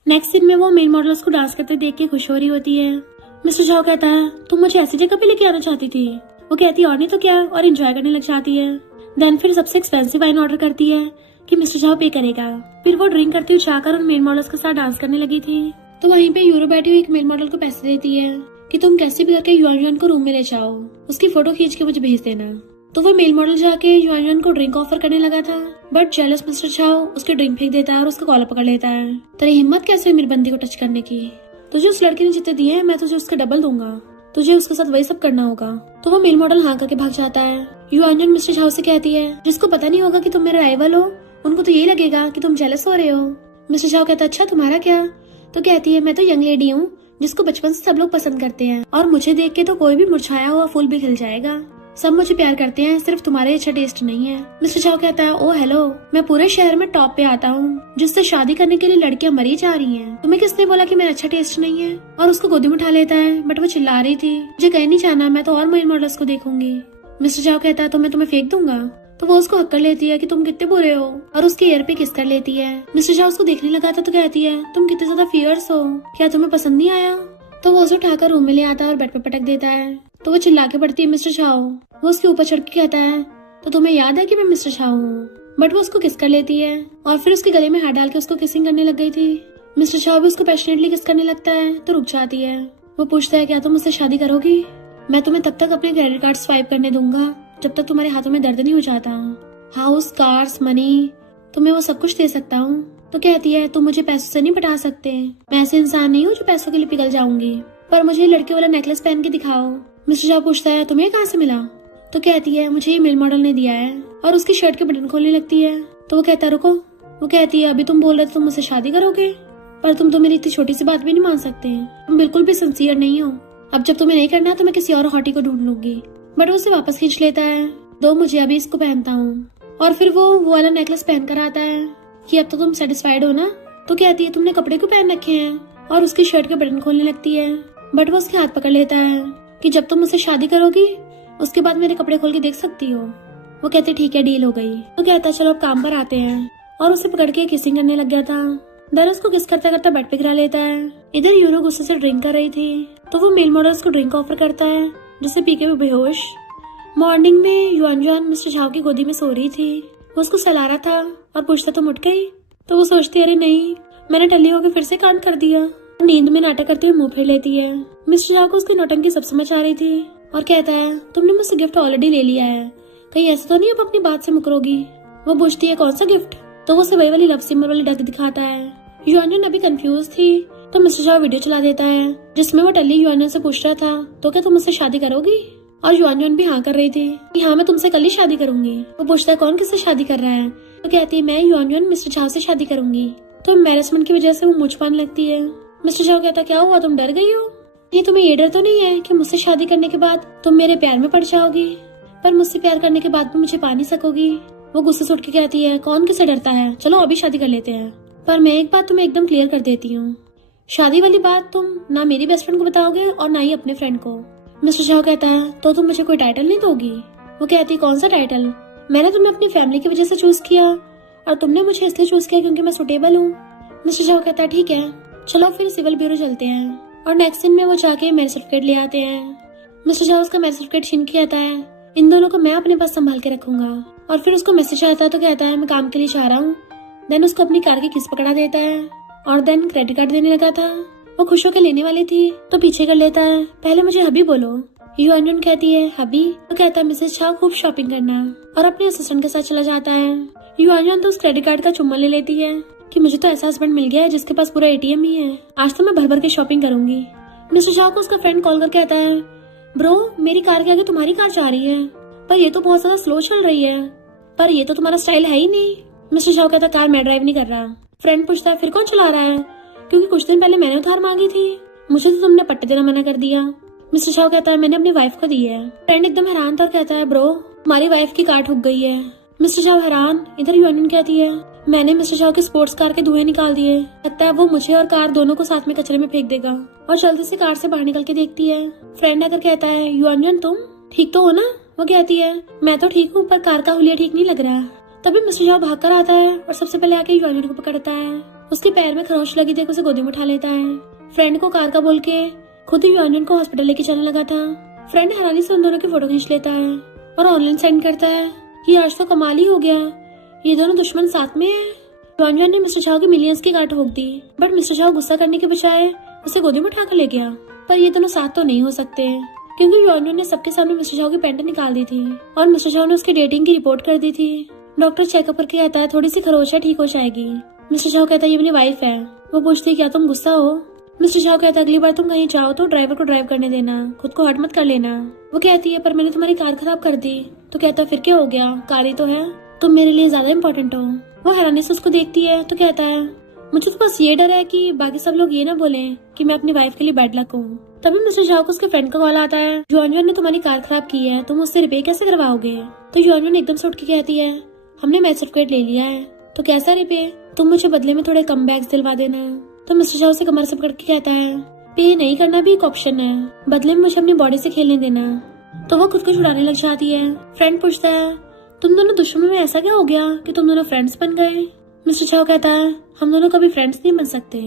नेक्स्ट सीन में वो मेन मॉडल्स को डांस करते देख के खुश हो रही होती है। मिस्टर झा कहता है तुम मुझे ऐसी जगह पे लेके आना चाहती थी। वो कहती है और नहीं तो क्या, और एंजॉय करने लग जाती है। देन फिर सबसे एक्सपेंसिव वाइन ऑर्डर करती है कि मिस्टर झा पे करेगा। फिर वो ड्रिंक करती हुई जाकर उन मेन मॉडल्स के साथ डांस करने लगी थी। तो वहीं पे यूरो बैठी हुई एक मेन मॉडल को पैसे देती है कि तुम कैसे भी करके युआन को रूम में ले जाओ, उसकी फोटो खींच के मुझे भेज देना। तो वो मेल मॉडल जाके युआन को ड्रिंक ऑफर करने लगा था, बट जेलस मिस्टर झा उसके ड्रिंक फेंक देता है और उसका कॉलर पकड़ लेता है। तेरी हिम्मत कैसे हुई मेरी बंदी को टच करने की? तुझे उस लड़के ने जितने दिए हैं मैं तुझे उसका डबल दूंगा, तुझे उसके साथ वही सब करना होगा। तो वो मेल मॉडल हाँ करके भाग जाता है। युआन मिस्टर झा से कहती है जिसको पता नहीं होगा कि तुम मेरा राइवल हो उनको तो यही लगेगा कि तुम जेलस हो रहे हो। मिस्टर झा कहता अच्छा तुम्हारा क्या? तो कहती है मैं तो यंग लेडी हूँ जिसको बचपन से सब लोग पसंद करते हैं, और मुझे देख के तो कोई भी मुरझाया हुआ फूल भी खिल जाएगा। सब मुझे प्यार करते हैं, सिर्फ तुम्हारे अच्छा टेस्ट नहीं है। मिस्टर झा कहता है ओ हेलो, मैं पूरे शहर में टॉप पे आता हूँ, जिससे शादी करने के लिए लड़कियां मरी जा रही हैं। तुम्हें किसने बोला कि मेरा अच्छा टेस्ट नहीं है? और उसको गोदी में उठा लेता है, बट वो चिल्ला रही थी मुझे कहीं नहीं जाना, मैं तो और मेल मॉडल्स को देखूंगी। मिस्टर झा कहता है तो मैं तुम्हें फेंक दूंगा। तो वो उसको हक्कर लेती है कि तुम कितने बुरे हो, और उसके ईयर पे किस कर लेती है। मिस्टर झा उसको देखने लगा था तो कहती है तुम कितने ज्यादा फियर्स हो, क्या तुम्हें पसंद नहीं आया? तो वो उसे उठाकर रूम में ले आता है और बेड पे पटक देता है। तो वो चिल्ला के पड़ती है मिस्टर झा। वो उसके ऊपर चढ़ के कहता है तो तुम्हें याद है कि मैं मिस्टर झा हूँ? बट वो उसको किस कर लेती है और फिर उसके गले में हाथ डाल के उसको किसिंग करने लग गई थी। मिस्टर झा भी उसको पैशनेटली किस करने लगता है तो रुक जाती है। वो पूछता है क्या तुम मुझसे शादी करोगी? मैं तुम्हें तब तक अपने क्रेडिट कार्ड स्वाइप करने दूंगा जब तक तुम्हारे हाथों में दर्द नहीं हो जाता। हाउस, कार्स, मनी, तुम्हें वो सब कुछ दे सकता हूँ। तो कहती है तुम मुझे पैसों से नहीं पटा सकते, मैं ऐसे इंसान नहीं हूँ जो पैसों के लिए पिघल जाऊंगी, पर मुझे लड़के वाला नेकलेस पहन के दिखाओ। मिस्टर झा पूछता है तुम्हें कहाँ से मिला? तो कहती है मुझे ये मेल मॉडल ने दिया है, और उसकी शर्ट के बटन खोलने लगती है। तो वो कहता रुको। वो कहती है अभी तुम बोल रहे थे तुम मुझसे शादी करोगे, पर तुम तो मेरी इतनी छोटी सी बात भी नहीं मान सकते हैं, तुम बिल्कुल भी सिंसियर नहीं हो। अब जब तुम्हें नहीं करना तो मैं किसी और हॉटी को ढूंढ लूंगी। बट वो उसे वापस खींच लेता है। दो मुझे अभी इसको पहनता हूँ। और फिर वो वाला नेकलेस पहन कर आता है कि अब तो तुम सेटिस्फाइड हो ना। तो कहती है तुमने कपड़े क्यों पहन रखे हैं, और उसकी शर्ट के बटन खोलने लगती है। बट वो उसके हाथ पकड़ लेता है कि जब तुम मुझसे शादी करोगी उसके बाद मेरे कपड़े खोल के देख सकती हो। वो कहते ठीक है, डील हो गई। तो कहता चलो अब काम पर आते हैं, और उसे पकड़ के किसिंग करने लग गया था। दर उसको किस करता करता बेड पे गिरा लेता है। इधर यूनो गुस्से से ड्रिंक कर रही थी, तो वो मेल मॉडल उसको ड्रिंक ऑफर करता है, जिसे पी के वो बेहोश। मॉर्निंग में युआन मिस्टर झाओ की गोदी में सो रही थी। वो उसको सहला रहा था और पूछता तुम उठ गई। तो वो सोचती अरे नहीं, मैंने टल्ली होकर फिर से कांड कर दिया। नींद में नाटक करते हुए मुंह फेर लेती है। मिस्टर झाओ को उसकी नौटंकी सब समझ आ रही थी और कहता है तुमने मुझसे गिफ्ट ऑलरेडी ले लिया है, कहीं ऐसा तो नहीं अब अपनी बात से मुकरोगी। वो पूछती है कौन सा गिफ्ट। तो वो उसे वही वाली लव सिंबल वाली डक दिखाता है। युआन अभी कंफ्यूज थी, तो मिस्टर झाओ वीडियो चला देता है जिसमें वो टल्ली युआन से पूछ रहा था तो क्या तुम मुझसे शादी करोगी। और युआन भी हाँ कर रही थी कि हाँ मैं तुमसे कल ही शादी करूंगी। वो पूछता है कौन किससे शादी कर रहा है। तो कहती है मैं युआन मिस्टर झाओ से शादी करूंगी। तो एम्बैरेसमेंट की वजह से वो मुझ पाने लगती है। मिस्टर झाओ कहता क्या हुआ, तुम डर गई हो। ये तुम्हें ये डर तो नहीं है कि मुझसे शादी करने के बाद तुम मेरे प्यार में पड़ जाओगी, पर मुझसे प्यार करने के बाद भी मुझे पा नहीं सकोगी। वो गुस्से से उठ के कहती है कौन किससे डरता है, चलो अभी शादी कर लेते हैं। पर मैं एक बात तुम्हें एकदम क्लियर कर देती हूँ, शादी वाली बात तुम ना मेरी बेस्ट फ्रेंड को बताओगे और ना ही अपने फ्रेंड को। मिस्टर झाओ कहता है तो तुम मुझे कोई टाइटल नहीं दोगी। वो कहती कौन सा टाइटल, मैंने तुम्हें अपनी फैमिली की वजह से चूज किया और तुमने मुझे इसलिए चूज किया क्योंकि मैं सुटेबल हूँ। मिस्टर झाओ कहता है ठीक है, चलो फिर सिविल ब्यूरो चलते हैं। और नेक्स्ट दिन में वो जाके मैरिज सर्टिफिकेट ले आते हैं। मिस्टर झाओ उसका मैरिज सर्टिफिकेट छीन के कहता है इन दोनों को मैं अपने पास संभाल के रखूंगा। और फिर उसको मैसेज आता है तो कहता है मैं काम के लिए जा रहा हूँ। देन उसको अपनी कार की किस्त पकड़ा देता है और देन क्रेडिट कार्ड देने लगा था। वो खुश होकर लेने वाली थी तो पीछे कर लेता है, पहले मुझे हबी बोलो। युआन कहती है हबी। तो कहता है मिसेज झाओ खूब शॉपिंग करना, और अपने असिस्टेंट के साथ चला जाता है। युआन तो उस क्रेडिट कार्ड का चुम्मा ले लेती है कि मुझे तो ऐसा हस्बैंड मिल गया है जिसके पास पूरा एटीएम ही है, आज तो मैं भर भर के शॉपिंग करूंगी। मिस्टर झाओ को उसका फ्रेंड कॉल कर कहता है ब्रो मेरी कार के आगे तुम्हारी कार जा रही है, पर ये तो बहुत ज्यादा स्लो चल रही है, पर ये तो तुम्हारा स्टाइल है ही नहीं। मिस्टर झाओ कहता कार मैं ड्राइव नहीं कर रहा। फ्रेंड पूछता है फिर कौन चला रहा है, क्योंकि कुछ दिन पहले मैंने उधार मांगी थी, मुझे तो तुमने पट्टे देना मना कर दिया। मिस्टर झाओ कहता है मैंने अपनी वाइफ को दी है। फ्रेंड एकदम हैरान था और कहता है ब्रो तुम्हारी वाइफ की कार ठुक गई है। मिस्टर झाओ हैरान। इधर युआन कहती है मैंने मिस्टर झाओ की स्पोर्ट्स कार के धुएं निकाल दिए, लगता है वो मुझे और कार दोनों को साथ में कचरे में फेंक देगा। और जल्दी से कार से बाहर निकल के देखती है। फ्रेंड आकर कहता है युआन तुम ठीक तो हो ना। वो कहती है मैं तो ठीक हूँ, पर कार का हुलिया ठीक नहीं लग रहा। तभी मिस्टर झाओ भाग कर आता है और सबसे पहले आके युआन को पकड़ता है। उसके पैर में खरोंच लगी देख उसे गोदी में उठा लेता है। फ्रेंड को कार का बोल के खुद ही युआन को हॉस्पिटल लेके जाने लगा था। फ्रेंड हैरानी से उन दोनों की फोटो खींच लेता है और ऑनलाइन सेंड करता है कि आज तो कमाल ही हो गया, ये दोनों दुश्मन साथ में है। युआन ने मिस्टर झाओ की मिलियंस की कार ठोक दी, बट मिस्टर झाओ गुस्सा करने के बजाय उसे गोदी में उठाकर ले गया। पर ये दोनों साथ तो नहीं हो सकते, क्योंकि युआन ने सबके सामने मिस्टर झाओ की पैंट निकाल दी थी और मिस्टर झाओ ने उसकी डेटिंग की रिपोर्ट कर दी थी। डॉक्टर चेकअप करके कहता है थोड़ी सी खरोच है, ठीक हो जाएगी। मिस्टर झाओ कहता है ये मेरी वाइफ है। वो पूछती है क्या तुम गुस्सा हो। मिस्टर झाओ कहता है अगली बार तुम कहीं जाओ तो ड्राइवर को ड्राइव करने देना, खुद को हर्ट मत कर लेना। वो कहती है पर मैंने तुम्हारी कार खराब कर दी। तो कहता है फिर क्या हो गया, कार ही तो है, तुम मेरे लिए ज्यादा इम्पोर्टेंट हो। वो हैरानी से उसको देखती है तो कहता है मुझे तो बस ये डर है कि बाकी सब लोग ये ना बोले कि मैं अपनी वाइफ के लिए बैड लक हूँ। तभी मिस्टर झाओ को उसके फ्रेंड का कॉल आता है युआन ने तुम्हारी कार खराब की है, तुम उससे रिपेयर कैसे करवाओगे। तो युआन एकदम से उठ के कहती है हमने मैच सर्टिफिकेट ले लिया है, तो कैसा रिपेयर, तुम मुझे बदले में थोड़े कम बैग्स दिलवा देना। तो मिस्टर झाओ से कमर से पकड़ के कहता है पे नहीं करना भी एक ऑप्शन है, बदले में मुझे अपनी बॉडी से खेलने देना। तो वो खुद को छुड़ाने लग जाती है। फ्रेंड पूछता है तुम दोनों दुश्मनों में ऐसा क्या हो गया कि तुम दोनों फ्रेंड्स बन गए। मिस्टर झाओ कहता है हम दोनों कभी फ्रेंड्स नहीं बन सकते।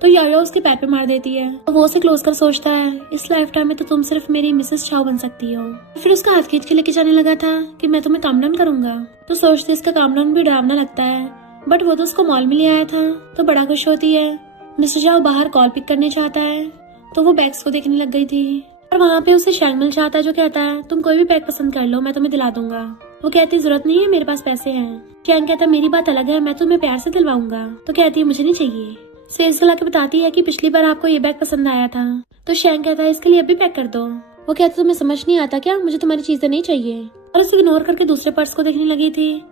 तो याया उसके पैर पे मार देती है। तो वो उसे क्लोज कर सोचता है इस लाइफ टाइम में तो तुम सिर्फ मेरी मिसेस झाओ बन सकती हो। फिर उसका हाथ खींच के लेके जाने लगा था कि मैं तुम्हें काम डाउन करूंगा। तो सोचते इसका काम डाउन भी डरावना लगता है, बट वो तो उसको मॉल में ले आया था तो बड़ा खुश होती है। मिस्टर झाओ बाहर कॉल पिक करने चाहता है तो वो बैग्स को देखने लग गई थी और वहाँ पे उसे शैंग मिल जाता है जो कहता है तुम कोई भी बैग पसंद कर लो, मैं तुम्हें दिला दूंगा। वो कहती जरूरत नहीं है, मेरे पास पैसे हैं। शैंग कहता है मेरी बात अलग है, मैं तुम्हें प्यार से दिलवाऊंगा। तो कहती है मुझे नहीं चाहिए। सेल्स ला के बताती है कि पिछली बार आपको ये बैग पसंद आया था। तो शैंग कहता है इसके लिए अभी पैक कर दो। वो कहता तुम्हें समझ नहीं आता क्या, मुझे तुम्हारी चीजें नहीं चाहिए। और उसे इग्नोर करके दूसरे पर्स को देखने लगी थी।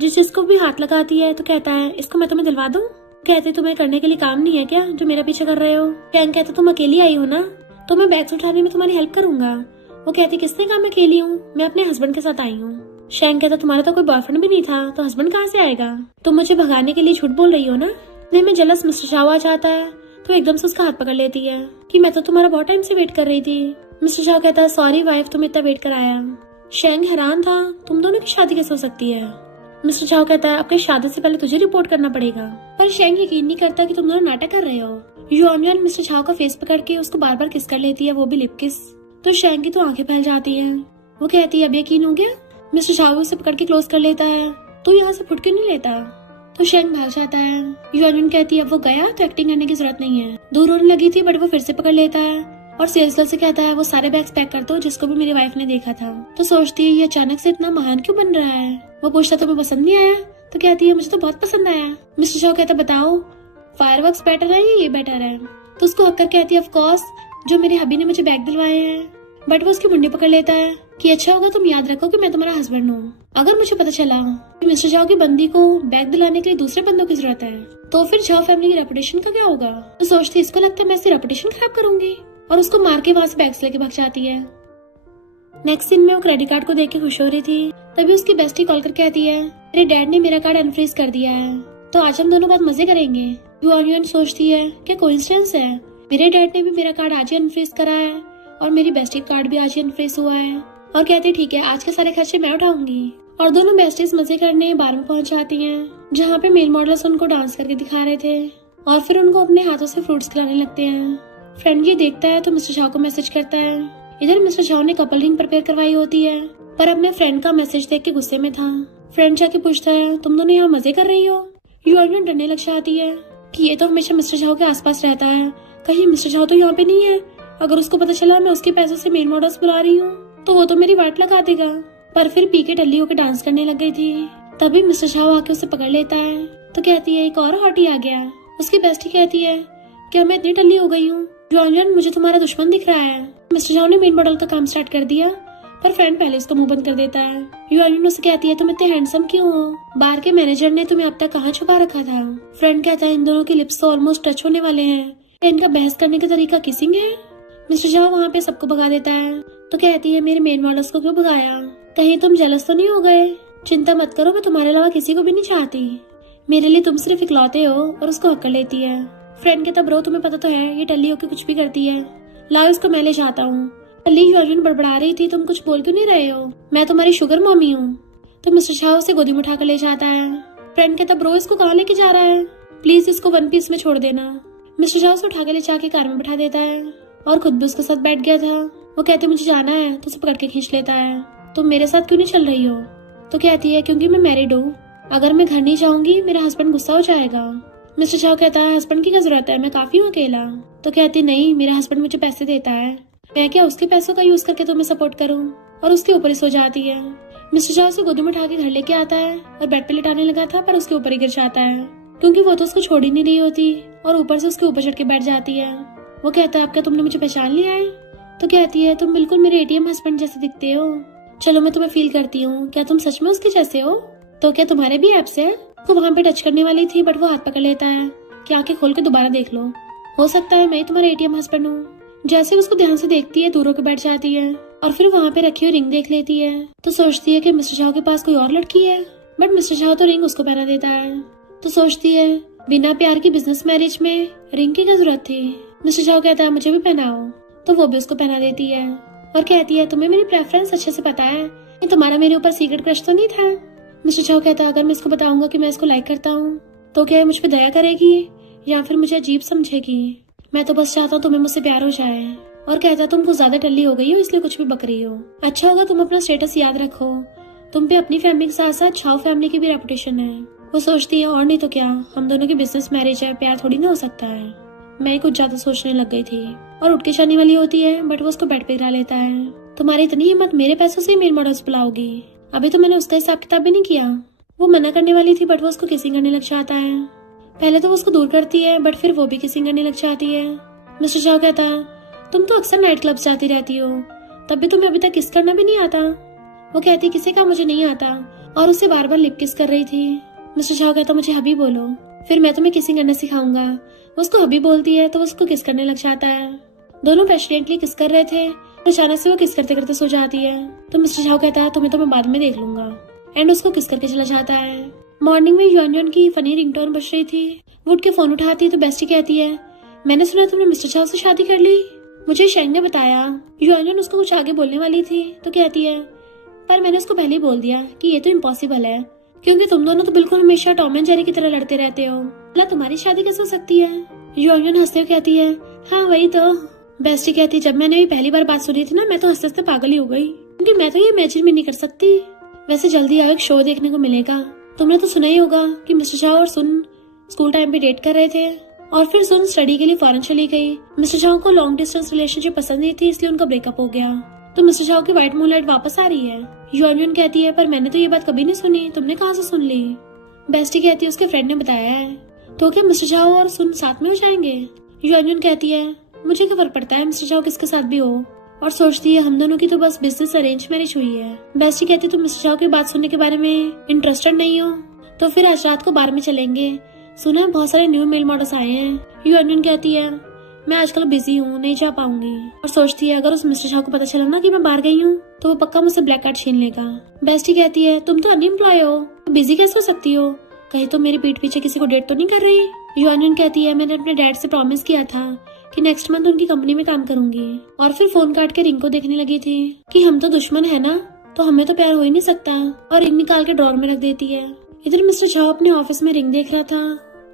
जिसको भी हाथ लगाती है तो कहता है इसको मैं तुम्हें दिलवा दूं। कहते तुम्हें करने के लिए काम नहीं है क्या जो मेरा पीछे कर रहे हो। शैंग कहता तुम अकेली आई हो ना, तो मैं बैग्स उठाने में तुम्हारी हेल्प करूंगा। वो कहती किसने कहा मैं अकेली हूँ, मैं अपने हस्बैंड के साथ आई हूँ। शैंग कहता तुम्हारा तो कोई बॉयफ्रेंड भी नहीं था, तो हस्बैंड कहाँ से आएगा। तुम मुझे भगाने के लिए झूठ बोल रही हो ना। नहीं, मैं जलस मिस्टर शाह आ जाता है तो एकदम से उसका हाथ पकड़ लेती है कि मैं तो तुम्हारा बहुत टाइम से वेट कर रही थी। मिस्टर शाह कहता है सॉरी वाइफ, तुम इतना वेट कराया। शैंग हैरान था, तुम दोनों की शादी कैसे हो सकती है। मिस्टर चाओ कहता है आपकी शादी से पहले तुझे रिपोर्ट करना पड़ेगा। पर शैंग यकीन नहीं करता कि तुम दोनों नाटक कर रहे हो। युआनयुआन मिस्टर चाओ का फेस पकड़ के उसको बार बार किस कर लेती है, वो भी लिप किस। तो शैंग की तो आंखें फैल जाती हैं। वो कहती है अब यकीन हो गया। मिस्टर चाओ उसे पकड़ के क्लोज कर लेता है। तो यहाँ से फुट क्यों नहीं लेता। तो शैंग भाग जाता है। युआनयुआन कहती है अब वो गया तो एक्टिंग करने की जरूरत नहीं है। दूर होने लगी थी बट वो फिर से पकड़ लेता है और सेल्स गर्ल से कहता है वो सारे बैग्स पैक कर दो जिसको भी मेरी वाइफ ने देखा था। तो सोचती है ये अचानक से इतना महान क्यों बन रहा है। वो पूछता तुम्हें पसंद नहीं आया। तो कहती है मुझे तो बहुत पसंद आया। मिस्टर शॉ कहता बताओ फायरवर्क्स बेटर है या ये बेटर है। तो उसको हक्कर कहती है ऑफ कोर्स जो मेरे हबी ने मुझे बैग दिलवाए हैं। बट वो उसकी मुंडी पकड़ लेता है कि अच्छा होगा तुम याद रखो कि मैं तुम्हारा हस्बैंड हूँ। अगर मुझे पता चला कि मिस्टर शॉ की बंदी को बैग दिलाने के लिए दूसरे बंदों की जरूरत है तो फिर शॉ फैमिली की रेपुटेशन का क्या होगा। तो सोचती इसको लगता है मैं इसकी रेपुटेशन खराब करूंगी और उसको मार के वहां से बैग्स लेके भाग जाती है। नेक्स्ट सीन में वो क्रेडिट कार्ड को देख के खुश हो रही थी, तभी उसकी बेस्टी कॉल कर कहती है मेरे डैड ने मेरा कार्ड अनफ्रीज कर दिया है तो आज हम दोनों बहुत मजे करेंगे। युआनयुआन सोचती है क्या कोइंसिडेंस है, मेरे डैड ने भी मेरा कार्ड आज ही अनफ्रीज करा है और मेरी बेस्टी कार्ड भी आज ही अनफ्रीज हुआ है। और कहती ठीक है आज के सारे खर्चे मैं उठाऊंगी। और दोनों बेस्टीज मजे करने बार में पहुंच जाती हैं जहाँ पे मेल मॉडल्स उनको डांस करके दिखा रहे थे और फिर उनको अपने हाथों से फ्रूट्स खिलाने लगते हैं। फ्रेंड ये देखता है तो मिस्टर शाह को मैसेज करता है। इधर मिस्टर शाह ने कपल रिंग प्रिपेयर करवाई होती है पर अपने फ्रेंड का मैसेज देख के गुस्से में था। फ्रेंड जाके पूछता है तुम दोनों यहाँ मजे कर रही हो। युआनयुआन डरने लग जाती है कि ये तो हमेशा मिस्टर शाह के आसपास रहता है, कहीं मिस्टर शाह तो यहाँ पे नहीं है। अगर उसको पता चला मैं उसके पैसों से मेल मॉडल्स बुला रही हूँ तो वो तो मेरी वाट लगा देगा। पर फिर पी के टल्ली होकर डांस करने लग गई थी। तभी मिस्टर शाह आके उसे पकड़ लेता है तो कहती है एक और हॉटी आ गया। उसकी बेस्टी कहती है क्या मैं इतनी टल्ली हो गई हूँ, युआनयुआन मुझे तुम्हारा दुश्मन दिख रहा है। मिस्टर शाह ने मेन मॉडल का काम स्टार्ट कर दिया पर फ्रेंड पहले उसका मुंह बंद कर देता है। युआनयुआन उससे कहती है तुम इतने हैंडसम क्यों हो, बार के मैनेजर ने तुम्हें अब तक कहाँ छुपा रखा था। फ्रेंड कहता है इन दोनों के लिप्स तो ऑलमोस्ट टच होने वाले हैं, इनका बहस करने का तरीका किसिंग है। मिस्टर शाह वहाँ पे सबको भगा देता है तो कहती है मेरे मेन मॉडल्स को क्यों भगाया, कहीं तुम जेलस तो नहीं हो गए। चिंता मत करो मैं तुम्हारे अलावा किसी को भी नहीं चाहती, मेरे लिए तुम सिर्फ इकलौते हो। और उसको हक कर लेती है। फ्रेंड कहता ब्रो तुम्हें पता तो है ये टल्ली होकर कुछ भी करती है, लाओ इसको मैं ले जाता हूँ। टल्ली युआनयुआन बड़बड़ा रही थी तुम कुछ बोल क्यों नहीं रहे हो, मैं तुम्हारी शुगर मॉमी हूँ। तो मिस्टर शाह उसे गोदी में उठाकर ले जाता है। फ्रेंड कहता ब्रो इसको कहाँ लेके जा रहा है, प्लीज इसको वन पीस में छोड़ देना। मिस्टर शाह उसे उठा के ले जाके कार में बिठा देता है और खुद भी उसके साथ बैठ गया था। वो कहते मुझे जाना है तो उसे पकड़ के खींच लेता है। तुम मेरे साथ क्यों नहीं चल रही हो। तो कहती है क्योंकि मैं मैरिड हूँ, अगर मैं घर नहीं जाऊंगी मेरा हस्बैंड गुस्सा हो जाएगा। मिस्टर शाह कहता है हस्बैंड की क्या जरूरत है, मैं काफी हूँ अकेला। तो कहती नहीं मेरा हस्बैंड मुझे पैसे देता है, मैं क्या उसके पैसों का यूज करके तुम्हें सपोर्ट करूँ। और उसके ऊपर ही सो जाती है। मिस्टर शाह उसे गोदी में उठा के घर लेके आता है और बेड पे लिटाने लगा था पर उसके ऊपर ही गिर जाता है क्योंकि वो तो उसको छोड़ ही नहीं रही होती और ऊपर से उसके ऊपर चढ़ के बैठ जाती है। वो कहता है अब क्या तुमने मुझे पहचान लिया है। तो कहती है तुम बिल्कुल मेरे एटीएम हस्बैंड जैसे दिखते हो, चलो मैं तुम्हें फील करती हूँ, क्या तुम सच में उसके जैसे हो। तो क्या तुम्हारे भी एप्स है। तो वहाँ पे टच करने वाली थी बट वो हाथ पकड़ लेता है कि आंखें खोल के दोबारा देख लो, हो सकता है मैं ही तुम्हारा एटीएम हस्बैंड हूँ। जैसे उसको ध्यान से देखती है दूर होकर बैठ जाती है और फिर वहाँ पे रखी हुई रिंग देख लेती है तो सोचती है कि मिस्टर शाह के पास कोई और लड़की है बट मिस्टर शाह तो रिंग उसको पहना देता है। तो सोचती है बिना प्यार की बिजनेस मैरिज में रिंग की क्या जरूरत थी। मिस्टर शाह कहता है मुझे भी पहनाओ तो वो भी उसको पहना देती है और कहती है तुम्हें मेरी प्रेफरेंस अच्छे से पता है, ये तुम्हारा मेरे ऊपर सीक्रेट क्रश तो नहीं था। मिस्टर शाह कहता है अगर मैं इसको बताऊंगा कि मैं इसको लाइक करता हूँ तो क्या मुझ पर दया करेगी या फिर मुझे अजीब समझेगी। मैं तो बस चाहता हूँ तुम्हें मुझसे प्यार हो जाए। और कहता तुम कुछ ज्यादा टल्ली हो गई हो इसलिए कुछ भी बक रही हो, अच्छा होगा तुम अपना स्टेटस याद रखो, तुम पे अपनी फैमिली के साथ साथ छाव फैमिली की भी रेपुटेशन है। वो सोचती है और नहीं तो क्या, हम दोनों की बिजनेस मैरिज है, प्यार थोड़ी ना हो सकता है। मैं कुछ ज्यादा सोचने लग गई थी और उठ के जाने वाली होती है बट वो उसको बेड पे गिरा लेता है। तुम्हारी इतनी हिम्मत, मेरे पैसों से मेल मॉडल्स बुलाओगी, अभी तो मैंने उसका हिसाब किताब भी नहीं किया। वो मना करने वाली थी बट वो उसको किसिंग करने लग जाता है। पहले तो वो उसको दूर करती है बट फिर वो भी किसिंग करने लग जाती है। मिस्टर शाह कहता तुम तो अक्सर नाइट क्लब जाती रहती हो, तब भी तुम्हें अभी तक किस करना भी नहीं आता। वो कहती किसी का मुझे नहीं आता और उससे बार बार लिप किस कर रही थी। मिस्टर झाओ कहता मुझे हबी बोलो, फिर मैं तुम्हें किसिंग करना सिखाऊंगा। वो उसको हबी बोलती है तो वो उसको किस करने लग जाता है। दोनों पैशनेटली किस कर रहे थे और अचानक से वो किस करते करते सो जाती है। तो मिस्टर झाओ कहता है तुम्हें तो मैं बाद में देख लूंगा एंड उसको किस करके चला जाता है। मॉर्निंग में युआन की फनी रिंगटोन बज रही थी। वो उठ के फोन उठाती है तो बेस्टी कहती है मैंने सुना तुमने मिस्टर झाओ से शादी कर ली, मुझे शेंग ने बताया। युआन उसको कुछ आगे बोलने वाली थी तो कहती है पर मैंने उसको पहले ही बोल दिया कि ये तो इम्पॉसिबल है, क्योंकि तुम दोनों तो बिल्कुल हमेशा टॉम एंड जेरी की तरह लड़ते रहते हो। भला तुम्हारी शादी कैसे हो सकती है? युआन हंसते हुए कहती है हाँ वही तो। बेस्टी कहती जब मैंने भी पहली बार बात सुनी थी ना, मैं तो हंसते हंसते पागल ही हो गई, क्योंकि मैं तो ये इमेजिन भी नहीं कर सकती। वैसे जल्दी आओ, एक शो देखने को मिलेगा। तुमने तो सुना ही होगा कि मिस्टर झाओ और सुन स्कूल टाइम पे डेट कर रहे थे और फिर सुन स्टडी के लिए फॉरेन चली गई। मिस्टर झाओ को लॉन्ग डिस्टेंस रिलेशनशिप पसंद नहीं थी, इसलिए उनका ब्रेकअप हो गया। तो मिस्टर झाओ की व्हाइट मूनलाइट वापस आ रही है। युआन कहती है पर मैंने तो ये बात कभी नहीं सुनी, तुमने कहाँ से सुन ली? बेस्टी कहती है उसके फ्रेंड ने बताया है। तो क्या मिस्टर झाओ और सुन साथ में हो जाएंगे? युआन कहती है मुझे क्या फर्क पड़ता है मिस्टर झाओ किसके साथ भी हो, और सोचती है हम दोनों की तो बस बिजनेस अरेंज मैरिज हुई है। बेस्टी कहती है तुम मिस्टर झाओ की बात सुनने के बारे में इंटरेस्टेड नहीं हो तो फिर आज रात को बार में चलेंगे, सुना है बहुत सारे न्यू मेल मॉडल्स आए हैं। युआन कहती है मैं आजकल बिजी हूँ, नहीं जा पाऊंगी, और सोचती है अगर उस मिस्टर झाओ को पता चला ना कि मैं बाहर गई हूँ तो वो पक्का मुझसे ब्लैक कार्ड छीन लेगा। बेस्टी कहती है तुम तो अनएम्प्लॉय हो, बिजी कैसे हो सकती हो, कहीं तो मेरे पीठ पीछे किसी को डेट तो नहीं कर रही? युआन कहती है मैंने अपने डैड से प्रॉमिस किया था कि नेक्स्ट मंथ उनकी कंपनी में काम करूंगी, और फिर फोन काट के रिंग को देखने लगी थी कि हम तो दुश्मन है ना, तो हमें तो प्यार हो ही नहीं सकता, और रिंग निकाल के ड्रॉर में रख देती है। इधर मिस्टर झाओ अपने ऑफिस में रिंग देख रहा था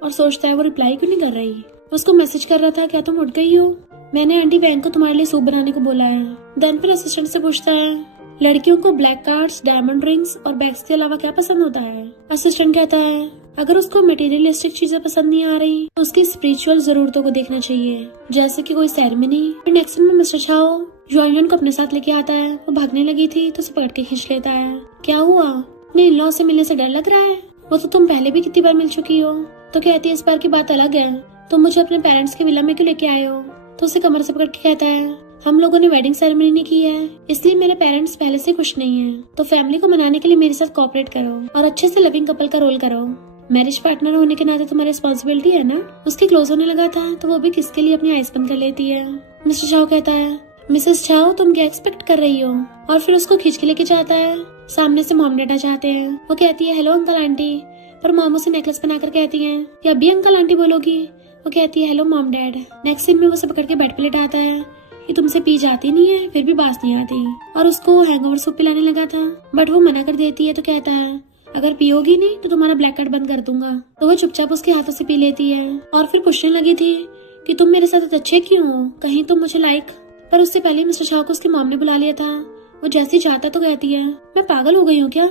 और सोचता है वो रिप्लाई क्यों नहीं कर रही। उसको मैसेज कर रहा था क्या तुम उठ गई हो, मैंने आंटी वैंग को तुम्हारे लिए सूप बनाने को बोला है। देन फिर असिस्टेंट से पूछता है लड़कियों को ब्लैक कार्ड्स, डायमंड रिंग्स और बैग्स के अलावा क्या पसंद होता है? असिस्टेंट कहता है अगर उसको मटेरियलिस्टिक चीजें पसंद नहीं आ रही तो उसकी स्पिरिचुअल जरूरतों को देखना चाहिए, जैसे कि कोई सेरेमनी। फिर नेक्स्ट में मिस्टर झाओ युआन को अपने साथ लेके आता है। वो भागने लगी थी तो उसे पकड़ के खींच लेता है। क्या हुआ, अपने इन लॉ से मिलने से डर लग रहा है? वो तो तुम पहले भी कितनी बार मिल चुकी हो। तो कहती है इस बार की बात अलग है, तुम मुझे अपने पेरेंट्स के विला में क्यों लेके आए हो? तो उसे कमर से पकड़ के कहता है हम लोगों ने वेडिंग सेरेमनी नहीं की है, इसलिए मेरे पेरेंट्स पहले से खुश नहीं है, तो फैमिली को मनाने के लिए मेरे साथ कोऑपरेट करो और अच्छे से लविंग कपल का रोल करो। मैरिज पार्टनर होने के नाते तुम्हारी रिस्पॉन्सिबिलिटी है ना। उसके क्लोज होने लगा था तो वो भी किसके लिए अपनी आइज बंद कर लेती है। मिस्टर झाओ कहता है मिसेस झाओ तुम क्या एक्सपेक्ट कर रही हो, और फिर उसको खींच के लेके जाता है। सामने से मॉम डैड आ जाते हैं। वो कहती है हेलो अंकल आंटी, पर मॉम उसे नेकलेस बनाकर कहती है कि अभी अंकल आंटी बोलोगी? वो कहती है hello mom dad. Next scene में वो उसे पकड़ के बेड पे लेटाता है कि तुमसे पी जाती नहीं है फिर भी बास नहीं आती, और उसको हैंगओवर सूप पिलाने लगा था बट वो मना कर देती है। तो कहता है अगर पियोगी नहीं तो तुम्हारा ब्लैक कार्ड बंद कर दूंगा। तो वो चुपचाप उसके हाथों से पी लेती है और फिर पूछने लगी थी कि तुम मेरे साथ अच्छे क्यों हो, कहीं तुम मुझे लाइक। पर उससे पहले मिस्टर झाओ को उसके मॉम ने बुला लिया था। वो जैसे ही चाहता तो कहती है मैं पागल हो गई हूँ क्या,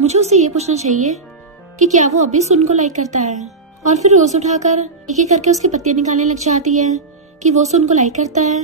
मुझे उससे ये पूछना चाहिए कि क्या वो अभी सुन को लाइक करता है। और फिर रोज उठाकर एक एक करके उसकी पत्तियां निकालने लग जाती है कि वो सुन को लाइक करता है,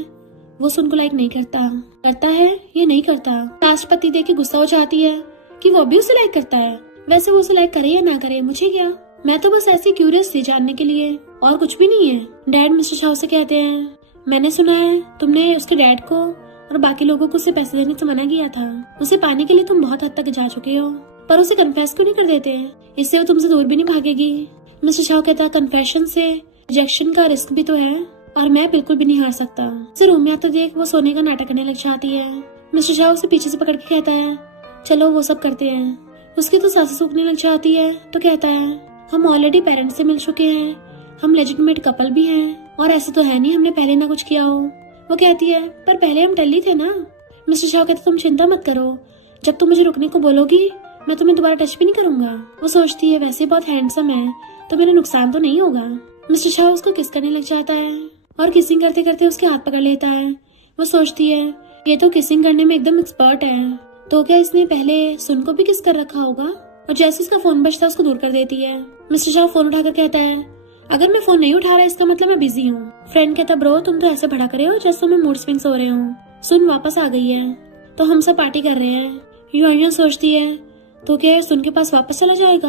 वो सुन को लाइक नहीं करता, करता है ये नहीं करता। लास्ट पत्ती देख के गुस्सा हो जाती है कि वो भी उसे लाइक करता है। वैसे वो उसे लाइक करे या ना करे मुझे क्या, मैं तो बस ऐसी क्यूरियस थी जानने के लिए, और कुछ भी नहीं है। डैड मिस्टर झाओ से कहते हैं मैंने सुना है तुमने उसके डैड को और बाकी लोगों को उसे पैसे देने से मना किया था, उसे पाने के लिए तुम बहुत हद तक जा चुके हो, पर उसे कन्फेस क्यों नहीं कर देते, इससे वो तुमसे दूर भी नहीं भागेगी। मिस्टर झाओ कहता है कन्फेशन से रिजेक्शन का रिस्क भी तो है और मैं बिल्कुल भी नहीं हार सकता। उसे रूम में आता देख वो सोने का नाटक करने लग जाती है। मिस्टर झाओ उसे पीछे से पकड़ के कहता है चलो वो सब करते हैं। उसकी तो सांसें सूखने लग जाती है तो कहता है हम ऑलरेडी पेरेंट्स से मिल चुके हैं, हम लेजिटिमेट कपल भी हैं, और ऐसे तो है नहीं हमने पहले ना कुछ किया हो। वो कहती है पर पहले हम टल्ली थे ना। मिस्टर झाओ कहते तुम चिंता मत करो, जब तुम मुझे रुकने को बोलोगी मैं तुम्हें दोबारा टच भी नहीं करूंगा। वो सोचती है वैसे बहुत हैंडसम है तो मेरा नुकसान तो नहीं होगा। मिस्टर झाओ उसको किस करने लग जाता है और किसिंग करते करते उसके हाथ पकड़ लेता है। वो सोचती है ये तो किसिंग करने में एकदम एक्सपर्ट है, तो क्या इसने पहले सुन को भी किस कर रखा होगा। और जैसे इसका फोन बजता उसको दूर कर देती है। मिस्टर झाओ फोन उठाकर कहता है अगर मैं फोन नहीं उठा रहा इसका मतलब मैं बिजी हूँ। फ्रेंड कहता ब्रो तुम तो ऐसे भड़क रहे हो जैसे तुम्हें मूड स्विंग्स हो रहे हो, सुन वापस आ गई है तो हम सब पार्टी कर रहे हैं। यूं सोचती है तो क्या सुन के पास वापस चला जाएगा।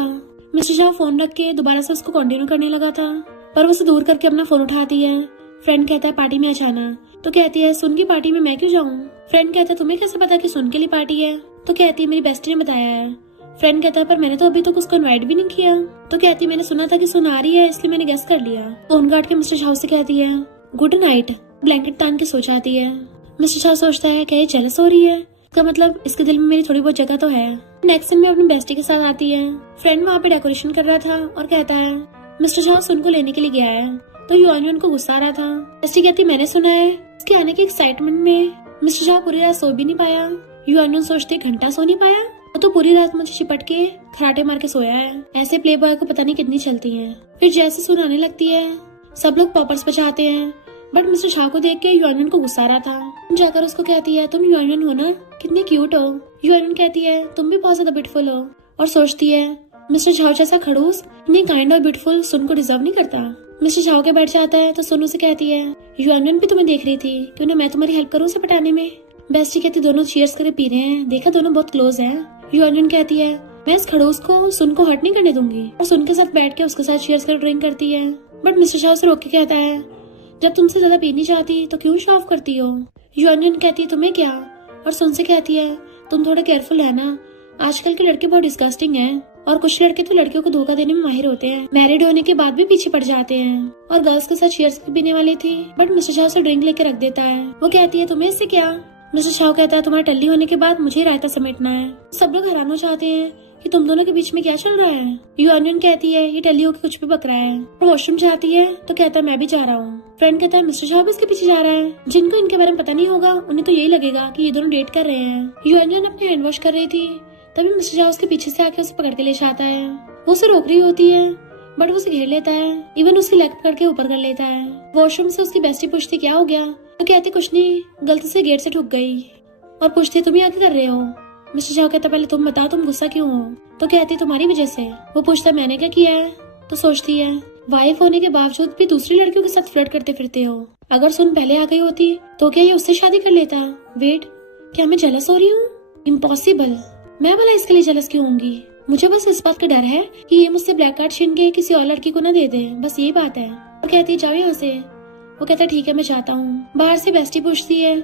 मिस्टर झाओ फोन रख के दोबारा से उसको कंटिन्यू करने लगा था, पर वो उसे दूर करके अपना फोन उठाती है। फ्रेंड कहता है पार्टी में आ जाना, तो कहती है सुन की पार्टी में मैं क्यों जाऊँ। फ्रेंड कहता है तुम्हें कैसे पता कि सुन के लिए पार्टी है। तो कहती है मेरी बेस्टी ने बताया है। फ्रेंड कहता है पर मैंने तो अभी तक उसको इनवाइट भी नहीं किया। तो कहती है मैंने सुना था कि सुन आ रही है इसलिए मैंने गेस कर लिया। फोन काट के मिस्टर शाह से कहती है गुड नाइट। ब्लैंकेट तान के सो जाती है। मिस्टर शाह सोचता है क्या ये जेलस हो रही है, इसका मतलब इसके दिल में मेरी थोड़ी बहुत जगह तो है। नेक्स्ट सीन में अपनी बेस्टी के साथ आती है। फ्रेंड वहाँ पे डेकोरेशन कर रहा था और कहता है मिस्टर शाह सुन को लेने के लिए गया है। तो युआन को गुस्सा आ रहा था। बेस्टी कहती मैंने सुना है इसके आने के एक्साइटमेंट में मिस्टर शाह पूरी रात सो भी नहीं पाया। युआन सोचते घंटा सो नहीं पाया, वो तो पूरी रात मुझे चिपट के खराटे मार के सोया है। ऐसे प्ले बॉय को पता नहीं कितनी चलती है। फिर जैसे सुन आने लगती है सब लोग पॉपर्स बजाते हैं, बट मिस्टर शाह को देख के युआन को गुस्सा आ रहा था। जाकर उसको कहती है तुम युआन हो ना, कितनी क्यूट हो। युआन कहती है तुम भी बहुत ज्यादा ब्यूटीफुल हो, और सोचती है मिस्टर शाह जैसा खड़ूस इतनी काइंड और ब्यूटीफुल सुन को डिजर्व नहीं करता। मिस्टर शाह के बैठ जाता है तो सुन उसे कहती है युआन भी तुम्हें देख रही थी, क्यों ना मैं तुम्हारी हेल्प करूँ उसे पटाने में। बेस्टी कहती दोनों चीयर्स करके पी रहे हैं, देखा दोनों बहुत क्लोज हैं। युआन कहती है मैं इस खड़ूस को सुन को हर्ट नहीं करने दूंगी, और सुन के साथ बैठ के उसके साथ चीयर्स कर ड्रिंक करती है। बट मिस्टर शाह उसे रोक के कहता है जब तुमसे ज्यादा पीनी चाहती तो क्यों शो ऑफ करती हो। युआन कहती है तुम्हें क्या, और सुन से कहती है तुम थोड़ा केयरफुल है ना, आजकल के लड़के बहुत डिस्गस्टिंग हैं, और कुछ लड़के तो लड़कियों को धोखा देने में माहिर होते हैं, मैरिड होने के बाद भी पीछे पड़ जाते हैं। और गर्ल्स के साथ चीयर्स पीने वाली थी, बट मिस्टर शाह से ड्रिंक लेके रख देता है। वो कहती है तुम्हें इससे क्या। मिस्टर शाह कहता है तुम्हारे टल्ली होने के बाद मुझे रायता समेटना है। सब लोग हैरान हो जाते हैं कि तुम दोनों के बीच में क्या चल रहा है। युआन कहती है ये टल्ली होकर कुछ भी बक रहा है। वॉशरूम जाती है तो कहता है मैं भी जा रहा हूँ। फ्रेंड कहता है मिस्टर शाह भी इसके पीछे जा रहा है। जिनको इनके बारे में पता नहीं होगा उन्हें तो यही लगेगा कि ये दोनों डेट कर रहे हैं। युआन अपने हैंड वॉश कर रही थी, तभी मिस्टर शाह उसके पीछे से आके उसे पकड़ के ले जाता है। वो उसे रोक रही होती है, बट वो उसे घेर लेता है, इवन उसकी लेग पकड़ के ऊपर कर लेता है। वॉशरूम से उसकी बेस्टी पूछती क्या हो गया, तो कहती कुछ नहीं, गलती से गेट से ठुक गई। और पूछती तुम यहाँ क्या कर रहे हो। मिस्टर शाह कहता पहले तुम बताओ तुम गुस्सा क्यों हो। तो कहती तुम्हारी वजह से। वो पूछता मैंने क्या किया है। तो सोचती है वाइफ होने के बावजूद भी दूसरी लड़कियों के साथ फ्लर्ट करते फिरते हो। अगर सुन पहले आ गई होती तो क्या ये उससे शादी कर लेता। वेट, क्या मैं जेलस हो रही हूँ। इम्पॉसिबल, मैं भला इसके लिए जेलस क्यों होंगी। मुझे बस इस बात का डर है कि ये मुझसे ब्लैक कार्ड छीन के किसी और लड़की को ना दे दे, बस यही बात है। और कहती जाओ यहाँ से। वो कहता ठीक है मैं चाहता हूँ। बाहर से बेस्टी पूछती है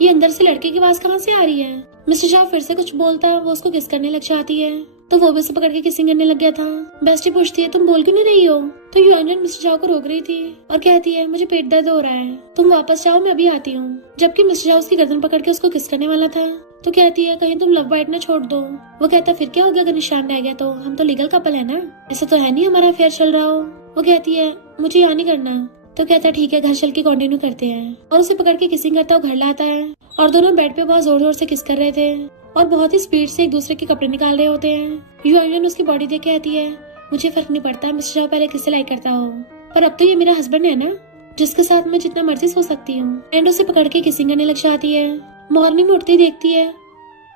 ये अंदर से लड़के की आवाज कहाँ से आ रही है। मिस्टर शाह फिर से कुछ बोलता, वो उसको किस करने लग जाती है, तो वो भी उसे पकड़ के किसिंग करने लग गया था। बेस्टी पूछती है तुम बोल क्यों नहीं रही हो। तो युआन मिस्टर शाह को रोक रही थी और कहती है मुझे पेट दर्द हो रहा है, तुम वापस जाओ मैं अभी आती हूँ। जबकि मिस्टर शाह उसकी गर्दन पकड़ के उसको किस करने वाला था, तो कहती है कहीं तुम लव बाइट न छोड़ दो। वो कहता फिर क्या हो गया अगर निशान रह गया तो, हम तो लीगल कपल है ना, ऐसा तो है नहीं हमारा अफेयर चल रहा हो। वो कहती है मुझे यहाँ नहीं करना। तो कहता ठीक है घर चल के कंटिन्यू करते हैं, और उसे पकड़ के किसिंग करता हुआ घर लाता है। और दोनों बेड पे बहुत जोर जोर से किस कर रहे थे और बहुत ही स्पीड से एक दूसरे के कपड़े निकाल रहे होते हैं। युआन उसकी बॉडी देख कहती है मुझे फर्क नहीं पड़ता मिस्टर शाह पहले किससे लाइक करता हो, पर अब तो ये मेरा हस्बैंड है ना, जिसके साथ मैं जितना मर्जी सो सकती हूँ। एंड उसे पकड़ के किसिंग करने लग जाती है। मॉर्निंग में उठती देखती है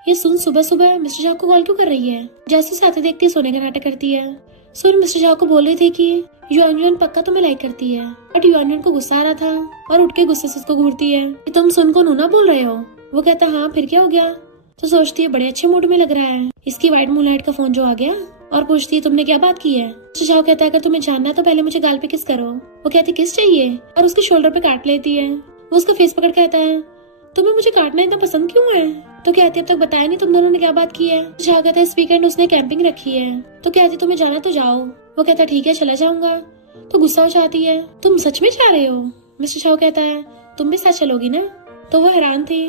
ये सुन सुबह सुबह मिस्टर शाह को कॉल क्यों कर रही है। जैसे उसे आते देखती है सोने का नाटक करती है। सुन मिस्टर शाह को बोल रही थी कि युआन पक्का तुम्हें लाइक करती है, बट युआन को गुस्सा आ रहा था और उठ के गुस्से से उसको घूरती है कि तुम सुन को नूना बोल रहे हो। वो कहता हाँ फिर क्या हो गया। तो सोचती है बड़े अच्छे मूड में लग रहा है, इसकी वाइट मूनलाइट का फोन जो आ गया, और पूछती है तुमने क्या बात की है। मिस्टर शाह कहता है अगर तुम्हें जानना है तो पहले मुझे गाल पे किस करो। वो कहती किस चाहिए, और उसके शोल्डर पे काट लेती है। वो उसका फेस पकड़ कहता है तुम्हें मुझे काटना इतना पसंद क्यों है। तो कहती अब तक बताया नहीं तुम दोनों ने क्या बात की है। शाह कहता है इस वीकेंड उसने कैंपिंग रखी है। तो कहती तुम्हें जाना तो जाओ। वो कहता ठीक है चला जाऊंगा। तो गुस्सा हो जाती है तुम सच में जा रहे हो। मिस्टर शाह कहता है तुम भी साथ चलोगी ना। तो वो हैरान थी।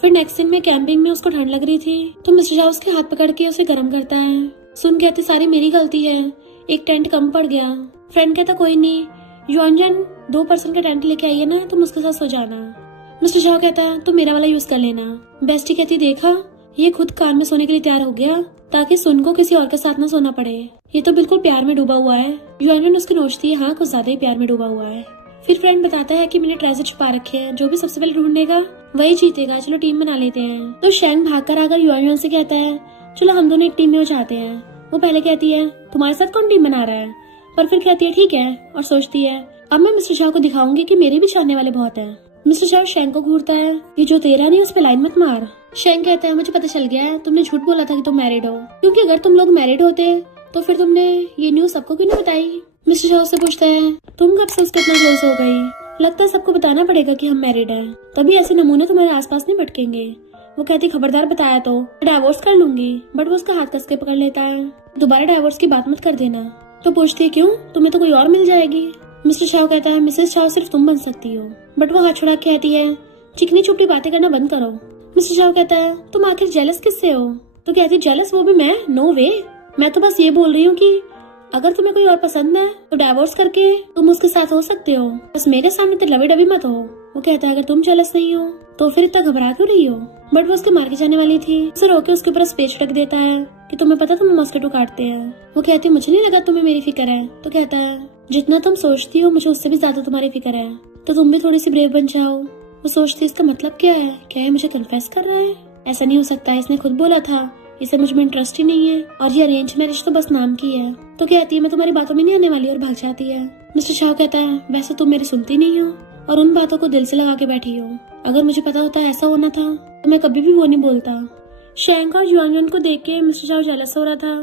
फिर नेक्स्ट दिन में कैंपिंग में उसको ठंड लग रही थी, तो मिस्टर शाह उसके हाथ पकड़ के उसे गर्म करता है। सुन कहती सारी मेरी गलती है, एक टेंट कम पड़ गया। फ्रेंड कहता कोई नहीं, युआन 2 पर्सन का टेंट लेके आई है ना, तुम उसके साथ सो जाना। मिस्टर शाह कहता है तुम मेरा वाला यूज कर लेना। बेस्टी कहती देखा ये खुद कान में सोने के लिए तैयार हो गया ताकि सुन को किसी और के साथ ना सोना पड़े, ये तो बिल्कुल प्यार में डूबा हुआ है। युआन उसकी नोचती है हाँ कुछ ज्यादा ही प्यार में डूबा हुआ है। फिर फ्रेंड बताता है कि मैंने ट्रेजर छुपा रखे हैं, जो भी सबसे पहले ढूंढेगा वही जीतेगा, चलो टीम बना लेते हैं। तो शैंग भागकर आकर युआन से कहता है चलो हम दोनों एक टीम में हो जाते हैं। वो पहले कहती है तुम्हारे साथ कौन टीम बना रहा है, पर फिर कहती है ठीक है, और सोचती है अब मैं मिस्टर शाह को दिखाऊंगी कि मेरे भी चाहने वाले बहुत हैं। मिस्टर शाह शैंग को घूरता है ये जो तेरा नहीं उस पे लाइन मत मार। शैंग कहता है मुझे पता चल गया है, तुमने झूठ बोला था कि तुम मैरिड हो, क्योंकि अगर तुम लोग मैरिड होते तो फिर तुमने ये न्यूज सबको क्यों नहीं बताई। मिस्टर शाह से पूछता है तुम कब से उसके इतना क्लोज हो गई, लगता है सबको बताना पड़ेगा कि हम मैरिड हैं, तभी ऐसे नमूने तुम्हारे आसपास नहीं भटकेंगे, वो कहती खबरदार बताया तो डाइवोर्स कर लूंगी, बट वो उसका हाथ कस के पकड़ लेता है, दोबारा डाइवोर्स की बात मत कर देना। तो पूछती है क्यों, तुम्हें तो कोई और मिल जाएगी। मिस्टर शाह कहता है मिसेस शाह सिर्फ तुम बन सकती हो, बट वो हाथ छुड़ा के कहती है चिकनी चुपड़ी बातें करना बंद करो। मिस्टर शाह कहता है तुम आखिर जेलस किससे हो। तो कहती है जेलस वो भी मैं, नो वे, मैं तो बस ये बोल रही हूँ कि अगर तुम्हें कोई और पसंद है तो डाइवोर्स करके तुम उसके साथ हो सकते हो, बस मेरे सामने तो लवी डबी मत हो। वो कहता है अगर तुम जेलस नहीं हो तो फिर इतना घबरा क्यों रही हो। बट वो उसके मार के जाने वाली थी, उसे रोके उसके ऊपर स्प्रे छिड़क देता है कि तुम्हें पता तुम मॉस्किटो काटते हैं। वो कहती है मुझे नहीं लगा तुम्हें मेरी फिक्र है। तो कहता है जितना तुम सोचती हो मुझे उससे भी ज्यादा तुम्हारी फिक्र है, तो तुम भी थोड़ी सी ब्रेव बन जाओ। वो सोचती इसका मतलब क्या है, क्या ये मुझे कन्फेस कर रहा है, ऐसा नहीं हो सकता, इसने खुद बोला था इसे मुझ में इंटरेस्ट ही नहीं है और ये अरेंज मैरिज तो बस नाम की है। तो कहती है मैं तुम्हारी बातों में नहीं आने वाली और भाग जाती है। मिस्टर शाह कहता है वैसे तुम मेरी सुनती नहीं हो और उन बातों को दिल से लगा के बैठी हो, अगर मुझे पता होता ऐसा होना था तो मैं कभी भी वो नहीं बोलता। शैंक और युआन को देख के मिस्टर शाह जेलस हो रहा था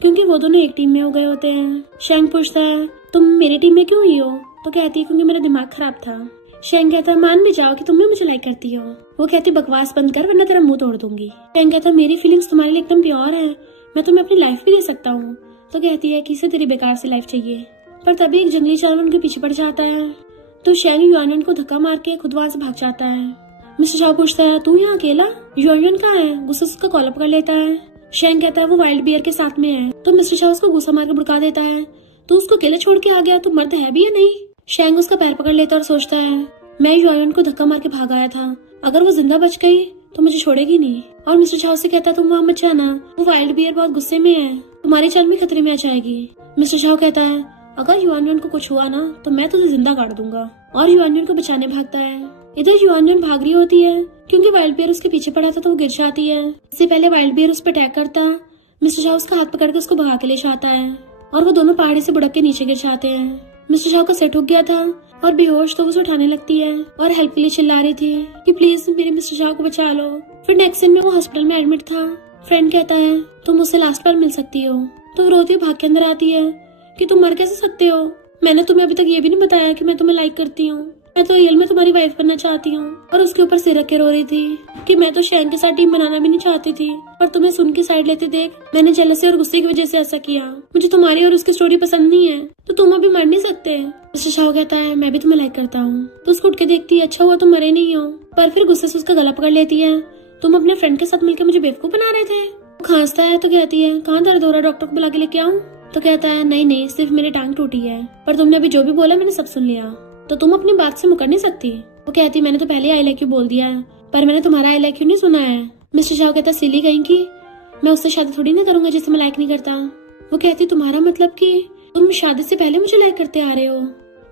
क्योंकि वो दोनों एक टीम में हो गए होते हैं। शैंक पूछता है तुम मेरी टीम में क्यों हुई हो। तो कहती है क्योंकि मेरा दिमाग खराब था। शैंक कहता है मान भी जाओ कि तुम भी मुझे लाइक करती हो। वो कहती बकवास बंद कर वरना तेरा मुंह तोड़ दूंगी। शैंक कहता है मेरी फीलिंग्स तुम्हारे लिए एकदम प्योर है, मैं तुम्हें अपनी लाइफ भी दे सकता हूँ। तो कहती है किसे तेरी बेकार सी लाइफ चाहिए। पर तभी एक जंगली जानवर उनके पीछे पड़ जाता है, तो शैंक युआन को धक्का मार के खुद वहां से भाग जाता है। मिस्टर शाह पूछता है तू यहाँ अकेला, युआन कहाँ है। गुस्से से उसका कॉलर पकड़ लेता है। शैंक कहता है वो वाइल्ड बियर के साथ में है। तो मिस्टर शाह उसको गुस्सा मार के भड़का देता है, तू उसको अकेले छोड़ के आ गया, तू मर्द है भी या नहीं। शैंक उसका पैर पकड़ लेता है और सोचता है मैं युआन को धक्का मार के भाग आया था, अगर वो जिंदा बच गई तो मुझे छोड़ेगी नहीं। और मिस्टर शाह से कहता है तुम वहाँ मत जाना, वो वाइल्ड बियर बहुत गुस्से में है, तुम्हारी जान भी खतरे में आ जाएगी। मिस्टर शाह कहता है अगर युआन को कुछ हुआ ना तो मैं तुझे जिंदा काट दूंगा, और युआन को बचाने भागता है। इधर युआन भाग रही होती है क्योंकि वाइल्ड बियर उसके पीछे पड़ा था तो वो गिर जाती है। इससे पहले वाइल्ड बियर उस पर अटैक करता, मिस्टर शाह उसका हाथ पकड़ के उसको भगा के ले जाता है और वो दोनों पहाड़ी से बुड़क के नीचे गिर जाते हैं। मिस्टर शाह का सिर ठुक गया था और बेहोश तो उसे उठाने लगती है और हेल्प के लिए चिल्ला रही थी कि प्लीज मेरे मिस्टर शाह को बचा लो। फिर नेक्स्ट सीन में वो हॉस्पिटल में एडमिट था। फ्रेंड कहता है तुम मुझसे लास्ट बार मिल सकती हो। तो रोती हुई भाग के अंदर आती है कि तुम मर कैसे सकते हो, मैंने तुम्हें अभी तक ये भी नहीं बताया कि मैं तुम्हें लाइक करती हूँ, मैं तो रियल में तुम्हारी वाइफ बनना चाहती हूँ। और उसके ऊपर सिर रख के रो रही थी कि मैं तो शैंक के साथ टीम बनाना भी नहीं चाहती थी, पर तुम्हें सुन के साइड लेते देख मैंने जेलसी और गुस्से की वजह से ऐसा किया, मुझे तुम्हारी और उसकी स्टोरी पसंद नहीं है, तो तुम अभी मर नहीं सकते। मिस्टर शाह कहता है मैं भी तुम्हें लाइक करता हूँ। तो उसको उठ के देखती है अच्छा हुआ तुम मरे नहीं हो, पर फिर गुस्से से उसका गला पकड़ लेती है, तुम अपने फ्रेंड के साथ मिलकर मुझे बेवकूफ बना रहे थे। वो खांसता है तो कहती है कहाँ दर्द हो रहा, डॉक्टर को बुला के लेके आऊँ। तो कहता है नहीं सिर्फ मेरी टांग टूटी है, पर तुमने अभी जो भी बोला मैंने सब सुन लिया, तो तुम अपनी बात से मुकर नहीं सकती। वो कहती मैंने तो पहले आई लाइक यू बोल दिया है, पर मैंने तुम्हारा आई लाइक यू नहीं सुना है। मिस्टर शाह कहता सिली कहीं की, मैं उससे शादी थोड़ी ना करूंगा जिसे मैं लाइक नहीं करता। वो कहती तुम्हारा मतलब कि तुम शादी से पहले मुझे लाइक करते आ रहे हो,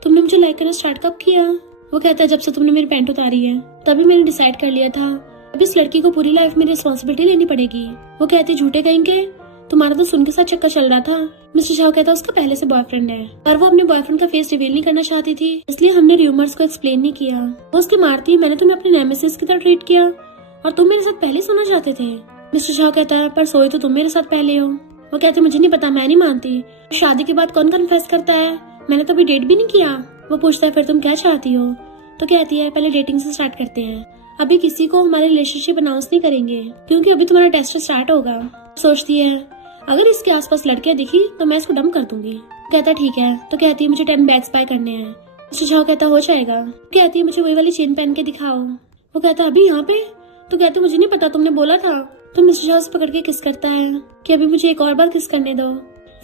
तुमने मुझे लाइक करना स्टार्ट कब किया। वो कहता है जब से तुमने मेरी पैंट उतारी है, तभी मैंने डिसाइड कर लिया था अब इस लड़की को पूरी लाइफ में रिस्पॉन्सिबिलिटी लेनी पड़ेगी। वो कहती झूठे कहेंगे, तुम्हारा तो सुन के साथ चक्कर चल रहा था। मिस्टर शाह कहता उसका पहले से बॉयफ्रेंड है, पर वो अपने बॉयफ्रेंड का फेस रिवील नहीं करना चाहती थी, इसलिए हमने र्यूमर्स को एक्सप्लेन नहीं किया। वो उसकी मारती मैंने तुम्हें अपने नेमेसिस की तरह ट्रीट किया और तुम मेरे साथ पहले सोना चाहते थे। मिस्टर शाह कहता है पर सोए तो तुम मेरे साथ पहले हो। वो कहते मुझे नहीं पता, मैं नहीं मानती, शादी के बाद कौन कन्फेस करता है, मैंने तो अभी डेट भी नहीं किया। वो पूछता है फिर तुम क्या चाहती हो। तो कहती है पहले डेटिंग से स्टार्ट करते हैं, अभी किसी को हमारे रिलेशनशिप अनाउंस नहीं करेंगे क्योंकि अभी तुम्हारा टेस्ट स्टार्ट होगा। सोचती है अगर इसके आसपास लड़कियां दिखी तो मैं इसको डंप कर दूंगी। कहता ठीक है। तो कहती है मुझे 10 बैग्स बाय करने हैं। मिस्टर शाह कहता हो जाएगा। कहती है मुझे वही वाली चेन पहन के दिखाओ। वो कहता अभी यहाँ पे। तो कहते मुझे नहीं पता, तुमने बोला था। तो मिस्टर शाह उसे पकड़ के किस करता है कि अभी मुझे एक और बार किस करने दो।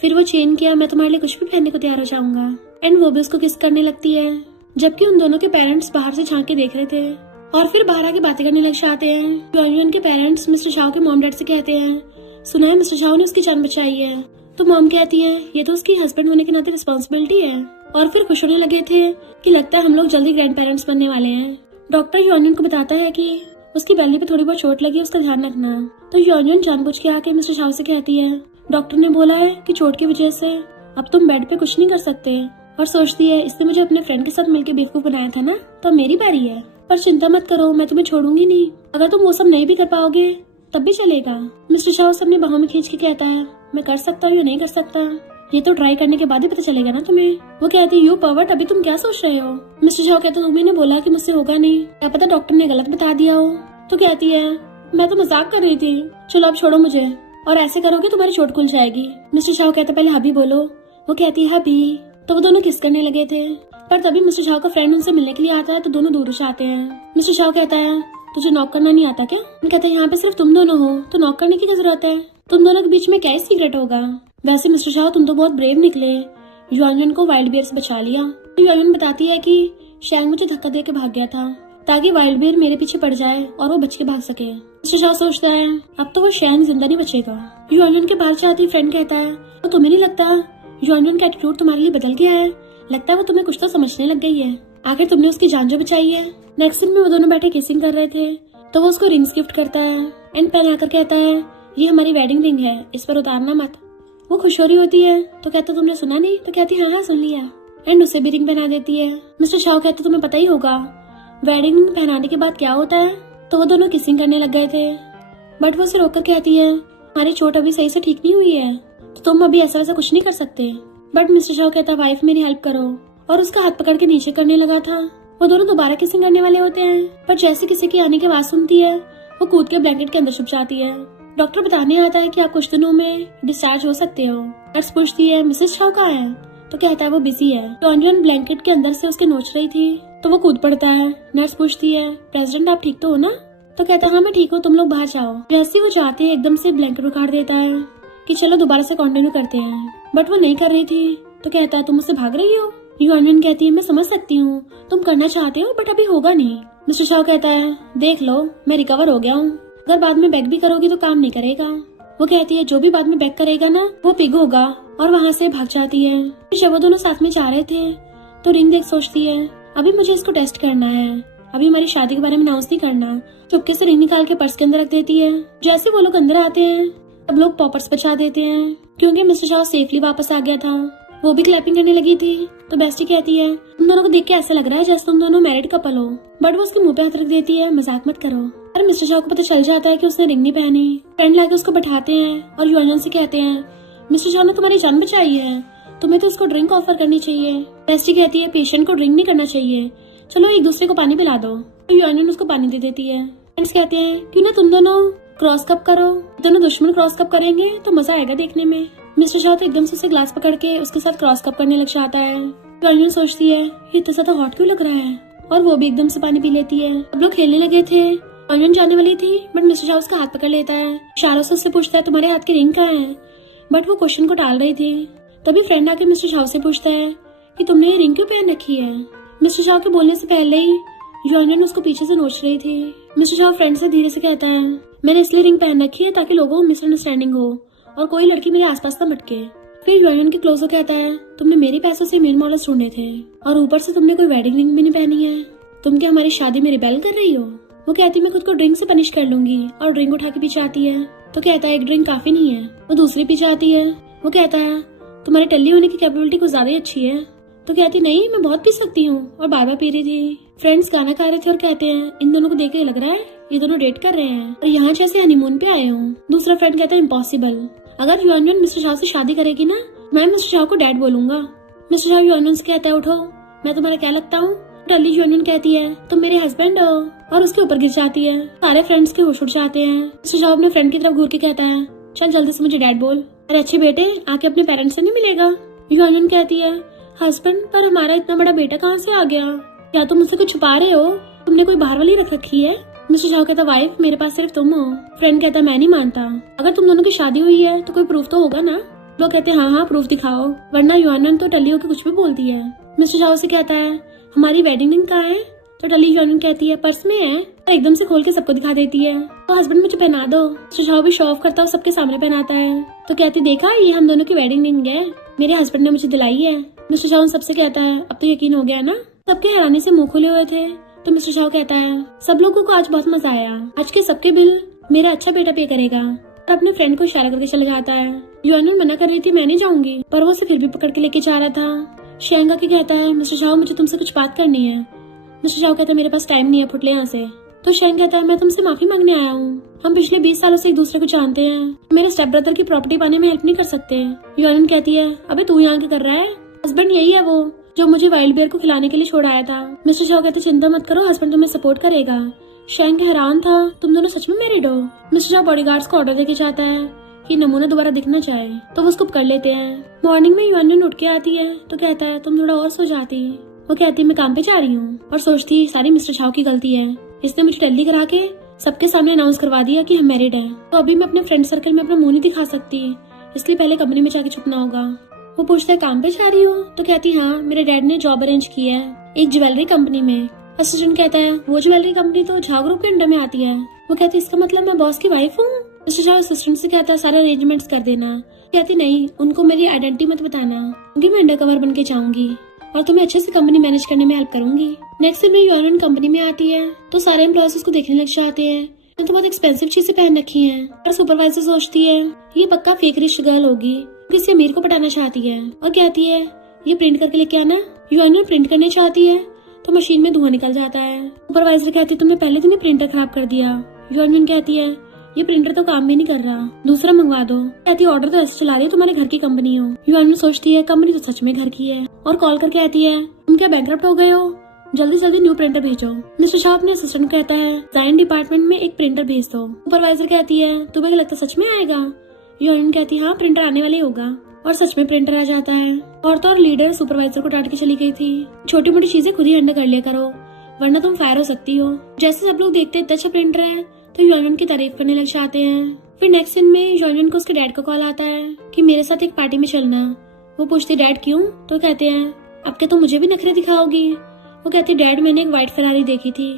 फिर वो चेन किया मैं तुम्हारे लिए कुछ भी पहनने को तैयार हो जाऊंगा, एंड वो भी उसको किस करने लगती है, जबकि उन दोनों के पेरेंट्स बाहर से झांक के देख रहे थे और फिर बाहर आके बातें करने लग जाते हैं। युआन के पेरेंट्स मिस्टर शाह के मॉम डैड से कहते हैं सुना है मिस्टर शाह ने उसकी जान बचाई है। तो मॉम कहती है ये तो उसकी हस्बैंड होने के नाते रिस्पॉन्सिबिलिटी है, और फिर खुश होने लगे थे कि लगता है हम लोग जल्दी ग्रैंड पेरेंट्स बनने वाले हैं। डॉक्टर युआन को बताता है कि उसकी बेली पे थोड़ी बहुत चोट लगी, उसका ध्यान रखना। तो युआन जानबूझ के आके मिस्टर शाह से कहती है डॉक्टर ने बोला है कि चोट की वजह से अब तुम बेड पे कुछ नहीं कर सकते, और सोचती है इसने मुझे अपने फ्रेंड के साथ मिलकर बेवकूफ बनाया था ना, तो मेरी बारी है, पर चिंता मत करो मैं तुम्हें छोड़ूंगी नहीं, अगर तुम वो सब नहीं भी कर पाओगे तब भी चलेगा। मिस्टर शाह उसे अपनी बाहों में खींच के कहता है मैं कर सकता हूँ या नहीं कर सकता, ये तो ट्राई करने के बाद ही पता चलेगा ना तुम्हें। वो कहती है यू पर्वर्ट, अभी तुम क्या सोच रहे हो। मिस्टर शाह कहते तुम्हें ने बोला कि मुझसे होगा नहीं, क्या पता डॉक्टर ने गलत बता दिया हो। तो कहती है मैं तो मजाक कर रही थी, चलो अब छोड़ो मुझे, और ऐसे करोगे तुम्हारी चोट खुल जाएगी। मिस्टर शाओ कहता पहले हबी बोलो। वो कहती है हबी। तो वो दोनों किस करने लगे थे, पर तभी मिस्टर शाओ का फ्रेंड उनसे मिलने के लिए आता है तो दोनों दूर जाते हैं। मिस्टर शाओ कहता है तुझे नॉक करना नहीं आता क्या? मैं कहता है यहाँ पे सिर्फ तुम दोनों हो तो नॉक करने की क्या जरूरत है, तुम दोनों के बीच में क्या सीक्रेट होगा। वैसे मिस्टर शाओ तुम तो बहुत ब्रेव निकले, युआन को वाइल्ड बियर से बचा लिया। तो युआन बताती है कि शैंग मुझे धक्का दे के भाग गया था ताकि वाइल्ड बियर मेरे पीछे पड़ जाए और वो बच के भाग सके। मिस्टर शाओ सोचता है अब तो वो शैंग जिंदा नहीं बचेगा। युआन के बाहर जाती फ्रेंड कहता है तो तुम्हें नहीं लगता युआन का एटीट्यूड तुम्हारे लिए बदल गया है, लगता है वो तुम्हें कुछ तो समझने लग गई है, आखिर तुमने उसकी जान जो बचाई है। नेक्स्ट सीन में वो दोनों बैठे किसिंग कर रहे थे तो वो उसको रिंग्स गिफ्ट करता है एंड पहना कर कहता है ये हमारी वेडिंग रिंग है, इस पर उतारना मत। वो खुश हो रही होती है तो कहता तुमने सुना नहीं, तो कहती हाँ सुन लिया एंड उसे भी रिंग पहना देती है। मिस्टर शाओ कहते तुम्हें पता ही होगा वेडिंग रिंग पहनाने के बाद क्या होता है। तो वो दोनों किसिंग करने लग गए थे बट वो उसे रोककर कहती है हमारी चोट अभी सही से ठीक नहीं हुई है तो तुम अभी ऐसा वैसा कुछ नहीं कर सकते। बट मिस्टर शाओ कहता वाइफ मेरी हेल्प करो और उसका हाथ पकड़ के नीचे करने लगा था। वो दोनों दोबारा किसिंग करने वाले होते हैं पर जैसे किसी की आने की आवाज सुनती है वो कूद के ब्लैंकेट के अंदर छुप जाती है। डॉक्टर बताने आता है कि आप कुछ दिनों में डिस्चार्ज हो सकते हो। नर्स पूछती है मिसेस शाओ कहाँ है, तो कहता है वो बिजी है। जॉन ब्लैंकेट के अंदर से उसके नोच रही थी तो वो कूद पड़ता है। नर्स पूछती है प्रेसिडेंट आप ठीक तो हो ना, तो कहता है हाँ मैं ठीक हूँ, तुम लोग बाहर जाओ। जैसे वो जाते हैं एकदम से ब्लैंकेट उखाड़ देता है कि चलो दोबारा से कंटिन्यू करते हैं, बट वो नहीं कर रही थी। तो कहता है तुम मुझसे भाग रही हो। युआन कहती है मैं समझ सकती हूँ तुम करना चाहते हो बट अभी होगा नहीं। मिस्टर शाओ कहता है देख लो मैं रिकवर हो गया हूँ, अगर बाद में बैक भी करोगी तो काम नहीं करेगा। वो कहती है जो भी बाद में बैक करेगा ना वो पिग होगा, और वहाँ से भाग जाती है। जब वो दोनों साथ में जा रहे थे तो रिंग देख सोचती है अभी मुझे इसको टेस्ट करना है, अभी हमारी शादी के बारे में अनाउंस नहीं करना। चुपके से रिंग निकाल के पर्स के अंदर रख देती है। जैसे वो लोग अंदर आते हैं सब लोग पॉपर्स बचा देते हैं क्योंकि मिस्टर शाओ सेफली वापस आ गया था। वो भी क्लैपिंग करने लगी थी तो बेस्टी कहती है तुम दोनों को देख के ऐसा लग रहा है जैसे तुम दोनों मैरिड कपल हो, बट वो उसके मुंह पे हाथ रख देती है मजाक मत करो। और मिस्टर शाओ को पता चल जाता है कि उसने रिंग नहीं पहनी। फ्रेंड लाके उसको बैठाते हैं और युआन से कहते हैं मिस्टर शाओ ने तुम्हारी जान बचाई है, तुम्हें तो उसको ड्रिंक ऑफर करनी चाहिए। बेस्टी कहती है पेशेंट को ड्रिंक नहीं करना चाहिए, चलो एक दूसरे को पानी पिला दो। तो युआन उसको पानी दे देती है। फ्रेंड्स कहते हैं क्यों ना तुम दोनों क्रॉस कप करो, दोनों दुश्मन क्रॉस कप करेंगे तो मजा आएगा देखने में। मिस्टर शाओ तो एकदम से उसे ग्लास पकड़ के उसके साथ क्रॉस कप करने लग जाता है। युआन सोचती है ये इतना ज्यादा हॉट क्यों लग रहा है, और वो भी एकदम से पानी पी लेती है। अब लोग खेलने लगे थे, युआन जाने वाली थी बट मिस्टर शाओ उसका हाथ पकड़ लेता है। इशारों से उससे पूछता है तुम्हारे हाथ की रिंग कहाँ है, बट वो क्वेश्चन को टाल रही थी। तभी फ्रेंड आके मिस्टर शाओ से पूछता है कि तुमने ये रिंग क्यों पहन रखी है। मिस्टर शाओ के बोलने से पहले ही युआन उसको पीछे से नोच रही थी। मिस्टर शाओ फ्रेंड से धीरे से कहता है मैंने इसलिए रिंग पहन रखी है ताकि लोगों को मिसअंडरस्टैंडिंग हो और कोई लड़की मेरे आसपास ना भटके। फिर युआन के क्लोजर कहता है तुमने मेरे पैसों से मेल मॉडल्स ढूंढे थे और ऊपर से तुमने कोई वेडिंग रिंग भी नहीं पहनी है, तुम क्या हमारी शादी में रिबेल कर रही हो। वो कहती मैं खुद को ड्रिंक से पनिश कर लूंगी और ड्रिंक उठा के पीछे आती है। तो कहता है एक ड्रिंक काफी नहीं है। वो दूसरी पीछे आती है। वो कहता है तुम्हारी टल्ली होने की कैपेबिलिटी कुछ ज्यादा ही अच्छी है। तो कहती नहीं मैं बहुत पी सकती हूँ, और बार बार पी रही थी। फ्रेंड्स गाना गा रहे थे और कहते हैं इन दोनों को देख के लग रहा है ये दोनों डेट कर रहे हैं और यहाँ जैसे हनीमून पे आए हूँ। दूसरा फ्रेंड कहता है इम्पॉसिबल, अगर युआन मिस्टर शाओ से शादी करेगी ना मैं मिस्टर शाओ को डैड बोलूंगा। मिस्टर शाओ युआन से कहता है उठो मैं तुम्हारा क्या लगता हूँ। टल्ली युआन कहती है तुम मेरे हस्बैंड हो, और उसके ऊपर गिर जाती है। सारे फ्रेंड्स के होश उड़ जाते हैं। मिस्टर शाओ अपने फ्रेंड की तरफ घूर के कहता है चल जल्दी से मुझे डैड बोल, अरे अच्छे बेटे आके अपने पेरेंट्स से नहीं मिलेगा। युआन कहती है हस्बैंड पर हमारा इतना बड़ा बेटा कहाँ से आ गया, क्या तुम मुझसे कुछ छुपा रहे हो, तुमने कोई बाहर वाली रख रखी है। मिस्टर शाओ कहता वाइफ मेरे पास सिर्फ तुम हो। फ्रेंड कहता मैं नहीं मानता, अगर तुम दोनों की शादी हुई है तो कोई प्रूफ तो होगा ना। लोग कहते हैं हाँ प्रूफ दिखाओ, वरना युआन तो टल्ली होकर कुछ भी बोलती है। मिस्टर शाओ से कहता है हमारी वेडिंग रिंग कहाँ है। तो टल्ली युआन कहती है पर्स में है, और एकदम से खोल के सबको दिखा देती है। तो हस्बैंड मुझे पहना दो। मिस्टर शाओ भी शो ऑफ करता है, सबके सामने पहनाता है। तो कहती देखा ये हम दोनों की वेडिंग रिंग है, मेरे हस्बैंड ने मुझे दिलाई है। मिस्टर शाओ सबसे कहता है अब तो यकीन हो गया ना। सबके हैरानी से मुंह खुले हुए थे। तो मिस्टर शाओ कहता है सब लोगों को आज बहुत मजा आया, आज के सबके बिल मेरा अच्छा बेटा पे करेगा, और अपने फ्रेंड को इशारा करके चले जाता है। युआन मना कर रही थी मैं नहीं जाऊंगी, पर वो उसे फिर भी पकड़ के लेके जा रहा था। शेंगा के कहता है मिस्टर शाओ मुझे तुमसे कुछ बात करनी है। मिस्टर शाओ कहता है मेरे पास टाइम नहीं है, फुटले यहाँ से। तो शेंग कहता है मैं तुमसे माफी मांगने आया हूँ, हम पिछले 20 सालों से एक दूसरे को जानते हैं, मेरे स्टेप ब्रदर की प्रॉपर्टी पाने में हेल्प नहीं कर सकते। युआन कहती है अबे तू यहाँ क्या कर रहा है, हस्बैंड यही है वो जो मुझे वाइल्ड बियर को खिलाने के लिए छोड़ आया था। मिस्टर शाओ कहते चिंता मत करो हस्बैंड तुम्हें सपोर्ट करेगा। शैंक हैरान था, तुम दोनों सच में मैरिड हो? मिस्टर शाह बॉडीगार्ड्स को ऑर्डर देके चाहता है कि नमूना दोबारा दिखना चाहे तो वो उसको कर लेते हैं। मॉर्निंग में युआनयुन उठ के आती है तो कहता है तुम थोड़ा और सो जाती। वो कहती है मैं काम पे जा रही हूँ और सोचती है सारी मिस्टर शाह की गलती है, इसने मुझे टल्ली करा के सबके सामने अनाउंस करवा दिया कि हम मैरिड हैं, तो अभी मैं अपने फ्रेंड सर्कल में अपना मुंह नहीं दिखा सकती, इसलिए पहले कंपनी में जाके छुपना होगा। वो पूछता है काम पे जा रही हो? तो कहती हाँ, मेरे डैड ने जॉब अरेंज की है एक ज्वेलरी कंपनी में। असिस्टेंट कहता है वो ज्वेलरी कंपनी तो झा ग्रुप के अंडर में आती है। वो कहती है इसका मतलब मैं बॉस की वाइफ हूँ। मिस्टर शाह असिस्टेंट से कहता है सारे अरेंजमेंट्स कर देना। कहती नहीं, उनको मेरी आइडेंटिटी मत बताना क्योंकि मैं अंडरकवर बन के जाऊंगी और तुम्हें अच्छे से कंपनी मैनेज करने में हेल्प करूंगी। नेक्स्ट दिन में युआनयुन कंपनी में आती है तो सारे एम्प्लॉयज उसको देखने लग जाते हैं, तो बहुत एक्सपेंसिव चीजें पहन रखी हैं। और सुपरवाइजर सोचती है ये पक्का फेक रिच गर्ल होगी, किसी अमीर को पटाना चाहती है और कहती है ये प्रिंट करके लेके आना। युआनयुन प्रिंट करने चाहती है तो मशीन में धुआं निकल जाता है। सुपरवाइजर कहती है तुमने पहले दिन प्रिंटर खराब कर दिया। युआनयुन कहती है ये प्रिंटर तो काम भी नहीं कर रहा, दूसरा मंगवा दो। कहती है ऑर्डर तो ऐसे चला रही है तुम्हारे घर की कंपनी हो। युआनयुन सोचती है कंपनी तो सच में घर की है और कॉल करके कहती है तुम क्या बैंकरप्ट हो गए हो, जल्दी जल्दी न्यू प्रिंटर भेजो। मिस्टर शाह अपने असिस्टेंट को कहता है डिजाइन डिपार्टमेंट में एक प्रिंटर भेज दो। सुपरवाइजर कहती है तुम्हें क्या लगता है सच में आएगा? युआनयुन कहती है हाँ, प्रिंटर आने वाले होगा और सच में प्रिंटर आ जाता है। और तो और लीडर सुपरवाइजर को डांट के चली गई थी, छोटी मोटी चीजें खुद ही हैंडल कर लिया करो वरना तुम फायर हो सकती हो। जैसे सब लोग देखते हैं इतना अच्छा प्रिंटर है तो युआनयुन की तारीफ करने लग जाते हैं। फिर नेक्स्ट दिन में युआनयुन को उसके डैड का कॉल आता है कि मेरे साथ एक पार्टी में चलना। वो पूछती डैड क्यों? तो कहते हैं अब क्या तुम मुझे भी नखरे दिखाओगी? वो कहती डैड मैंने एक व्हाइट फरारी देखी थी,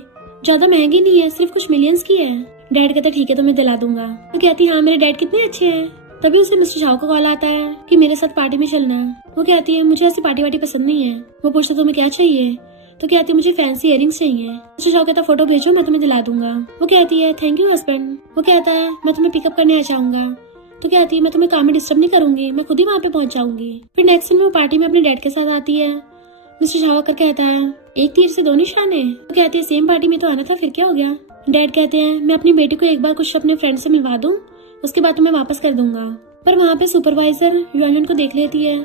ज्यादा महंगी नहीं है, सिर्फ कुछ मिलियंस की है। डैड कहता ठीक है तो मैं दिला दूंगा। वो कहती हाँ मेरे डैड कितने अच्छे हैं। तभी उसे मिस्टर शाह का कॉल आता है कि मेरे साथ पार्टी में चलना। वो कहती है मुझे ऐसी पार्टी वार्टी पसंद नहीं है। वो पूछता तुम्हें क्या चाहिए? तो कहती है मुझे फैंसी इयरिंग्स चाहिए। मिस्टर शाह कहता फोटो भेजो मैं तुम्हें दिला दूंगा। वो कहती है थैंक यू हस्बैंड। वो कहता है मैं तुम्हें पिकअप करने आ जाऊंगा। तो कहती है मैं तुम्हें काम में डिस्टर्ब नहीं करूंगी, मैं खुद ही वहाँ पे पहुंच जाऊंगी। फिर नेक्स्ट दिन वो पार्टी में अपने डैड के साथ आती है। मिस्टर शाह आकर कहता है एक तीर से दो निशाने। वो कहती है सेम पार्टी में तो आना था, फिर क्या हो गया? डैड कहते हैं मैं अपनी बेटी को एक बार कुछ अपने फ्रेंड से मिलवा दूं, उसके बाद तुम्हें वापस कर दूंगा। पर वहाँ पे सुपरवाइजर युआनयुन को देख लेती है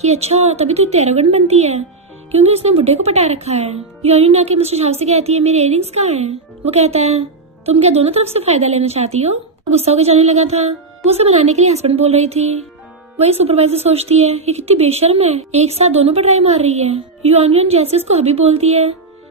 कि अच्छा तभी तो इतनी एरोगेंट बनती है क्योंकि उसने बुड्ढे को पटा रखा है। युआनयुन आके मिस्टर शाह से कहती है मेरे इयरिंग्स कहाँ हैं? वो कहता है तुम क्या दोनों तरफ से फायदा लेना चाहती हो? गुस्सा होकर जाने लगा था। वो उसे मनाने के लिए हस्बैंड बोल रही थी। वही सुपरवाइजर सोचती है ये कितनी बेशर्म है, एक साथ दोनों पर ट्राई मार रही है। युआनयुन जैसे उसको अभी बोलती है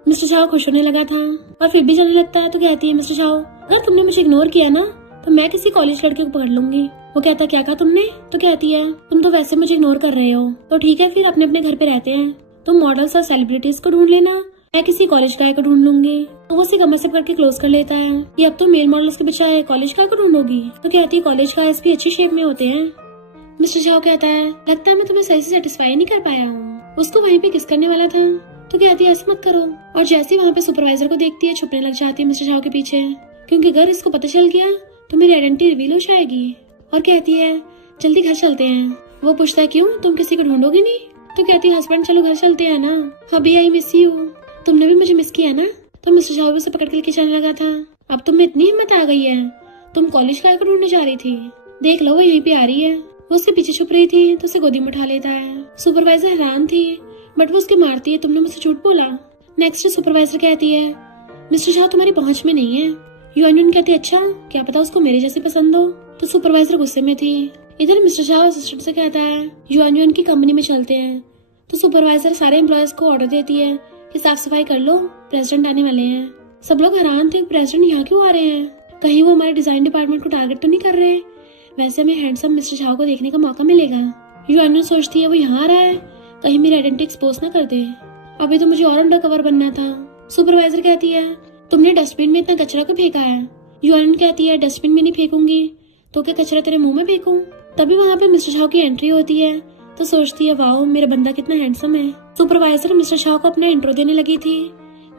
मिस्टर शाह खुश होने लगा था और फिर भी जाने लगता है। तो कहती है मिस्टर शाह अगर तुमने मुझे इग्नोर किया ना तो मैं किसी कॉलेज लड़के को पकड़ लूंगी। वो कहता क्या कहा तुमने? तो कहती है तुम तो वैसे मुझे इग्नोर कर रहे हो तो ठीक है फिर अपने अपने घर पे रहते हैं, तुम मॉडल्स और सेलिब्रिटीज को ढूंढ लेना, मैं किसी कॉलेज गाय को ढूंढ लूंगी। तो वो उसी कमर से करके क्लोज कर लेता है कि अब तो मेल मॉडल्स के बचाए कॉलेज गाय को ढूंढोगी। तो कहती है कॉलेज गायस भी अच्छी शेप में होते हैं। मिस्टर शाह कहता है लगता है मैं तुम्हें सही से सेटिस्फाई नहीं कर पाया हूँ। उसको वहीं पे किस करने वाला था। तो कहती है ऐसा मत करो और जैसे वहाँ पे सुपरवाइजर को देखती है छुपने लग जाती है मिस्टर शाह के पीछे क्योंकि अगर इसको पता चल गया तो मेरी आइडेंटिटी रिवील हो जाएगी। और कहती है जल्दी घर चलते हैं। वो पूछता है क्यों, तुम किसी को ढूंढोगी नहीं? तो कहती है हस्बैंड चलो घर चलते हैं ना, अभी आई मिस यू, तुमने भी मुझे मिस किया ना। तो मिस्टर शाह भी उसे पकड़ के लेके जाने लगा था। अब तुम में इतनी हिम्मत आ गई है, तुम कॉलेज गाय को ढूंढने जा रही थी, देख लो वो यहीं पे आ रही है। वो उससे पीछे छुप रही थी तो उसे गोदी में उठा लेता है। सुपरवाइजर हैरान थी बट वो उसके मारती है तुमने मुझसे झूठ बोला। नेक्स्ट सुपरवाइजर कहती है मिस्टर शाह तुम्हारी पहुंच में नहीं है। युआनयुन कहती है अच्छा क्या पता उसको मेरे जैसे पसंद हो। तो सुपरवाइजर गुस्से में थी। इधर मिस्टर शाह असिस्टेंट से कहता है युआनयुन की कंपनी में चलते हैं। तो सुपरवाइजर सारे एम्प्लॉयज को ऑर्डर देती है कि साफ सफाई कर लो, प्रेसिडेंट आने वाले हैं। सब लोग हैरान थे प्रेसिडेंट यहाँ क्यों आ रहे हैं, कहीं वो हमारे डिजाइन डिपार्टमेंट को टारगेट तो नहीं कर रहे, वैसे हमें हैंडसम मिस्टर शाह को देखने का मौका मिलेगा। युआनयुन सोचती है वो यहाँ आ रहा है, कहीं मेरी आइडेंटिटी एक्सपोज ना कर दे, अभी तो मुझे और अंडर कवर बनना था। सुपरवाइजर कहती है तुमने डस्टबिन में इतना कचरा क्यों फेंका है। युआनयुन कहती है डस्टबिन में नहीं फेंकूंगी तो क्या कचरा तेरे मुंह में फेंकूं। तभी वहाँ पे मिस्टर शाह की एंट्री होती है तो सोचती है वाओ मेरा बंदा कितना हैंडसम है। सुपरवाइजर मिस्टर शाह को अपना इंट्रो देने लगी थी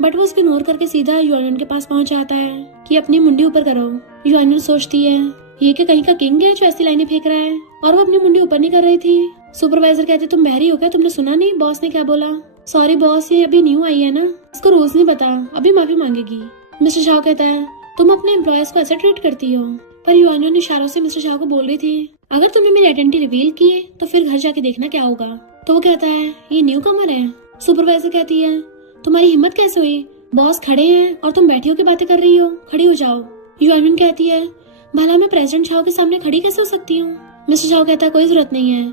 बट वो उसको इग्नोर करके सीधा युआनयुन के पास पहुंच जाता है कि अपनी मुंडी ऊपर करो। युआनयुन सोचती है ये क्या कहीं का किंग है जो ऐसी लाइनें फेंक रहा है, और वो अपनी मुंडी ऊपर नहीं कर रही थी। सुपरवाइजर कहते तुम बहरी हो क्या, तुमने सुना नहीं बॉस ने क्या बोला। सॉरी बॉस ये अभी न्यू आई है ना, इसको रूल्स नहीं पता, अभी माफी मांगेगी। मिस्टर शाह कहता है तुम अपने एम्प्लॉयज को ऐसा ट्रीट करती हो। पर युआनयुन इशारों से मिस्टर शाह को बोल रही थी अगर तुमने मेरी आइडेंटिटी रिवील की तो फिर घर जाके देखना क्या होगा। तो वो कहता है ये न्यू कमर है। सुपरवाइजर कहती है तुम्हारी हिम्मत कैसे हुई बॉस खड़े हैं और तुम बैठी हो के बातें कर रही हो, खड़ी हो जाओ। युआनयुन कहती है भला मैं प्रेसिडेंट झाओ के सामने खड़ी कैसे हो सकती हूँ। मिस्टर झाओ कहता है कोई जरूरत नहीं है,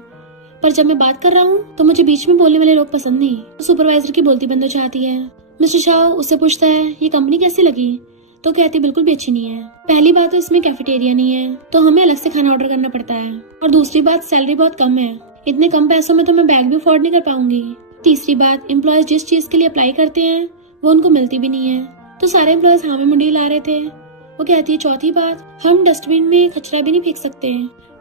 पर जब मैं बात कर रहा हूँ तो मुझे बीच में बोलने वाले लोग पसंद नहीं। तो सुपरवाइजर की बोलती बंद हो जाती है। मिस्टर झाओ उससे पूछता है ये कंपनी कैसी लगी, तो कहती बिल्कुल भी अच्छी नहीं है। पहली बात तो इसमें कैफेटेरिया नहीं है, तो हमें अलग से खाना ऑर्डर करना पड़ता है, और दूसरी बात सैलरी बहुत कम है, इतने कम पैसों में तो मैं बैग भी अफोर्ड नहीं कर पाऊंगी। तीसरी बात एम्प्लॉयज जिस चीज के लिए अप्लाई करते हैं वो उनको मिलती भी नहीं है। तो सारे एम्प्लॉयज हाँ में मुंडी ला रहे थे। वो कहती है चौथी बात हम डस्टबिन में कचरा भी नहीं फेंक सकते।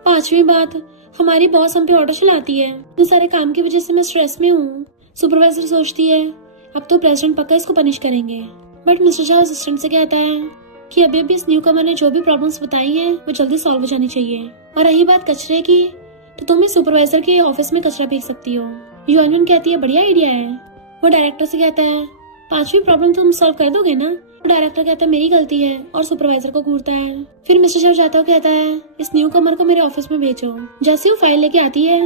पांचवी बात हमारी बॉस हम पे ऑर्डर चलाती है, तो सारे काम की वजह से मैं स्ट्रेस में हूँ। सुपरवाइजर सोचती है अब तो प्रेसिडेंट पक्का इसको पनिश करेंगे, बट मिस्टर शाह असिस्टेंट से कहता है कि अभी भी इस न्यू कमर ने जो भी प्रॉब्लम्स बताई हैं वो जल्दी सॉल्व हो जानी चाहिए। और रही बात कचरे की, तो तुम इस सुपरवाइजर के ऑफिस में कचरा फेंक सकती हो। युआनयुन कहती है बढ़िया आइडिया है। वो डायरेक्टर से कहता है पांचवी प्रॉब्लम तुम सॉल्व कर दोगे ना। डायरेक्टर कहता है मेरी गलती है और सुपरवाइजर को घूरता है। फिर मिस्टर शाह जाता कहता है इस न्यू कमर को मेरे ऑफिस में भेजो। जैसे वो फाइल लेके आती है